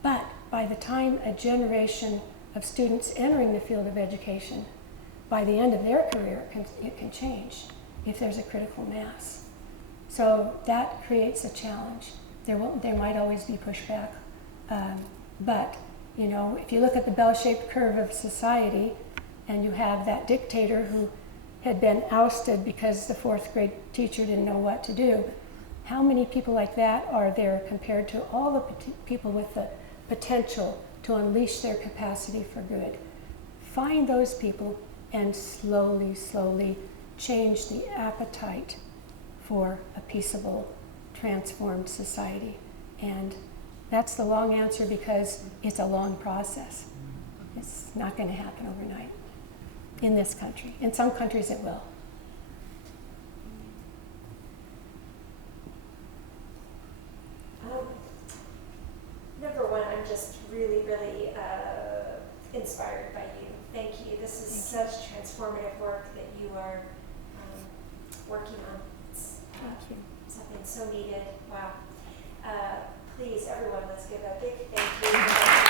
But by the time a generation of students entering the field of education, by the end of their career, it can change if there's a critical mass. So that creates a challenge. There might always be pushback, but if you look at the bell-shaped curve of society, and you have that dictator who had been ousted because the 4th grade teacher didn't know what to do, how many people like that are there compared to all the people with the potential to unleash their capacity for good? find those people and slowly, slowly change the appetite for a peaceable, transformed society. And that's the long answer because it's a long process. It's not going to happen overnight in this country. In some countries it will. Number one, I'm just really, really inspired by you. Thank you. This is such transformative work that you are working on. It's Thank you. something so needed. Wow. Please, everyone, let's give a big thank you.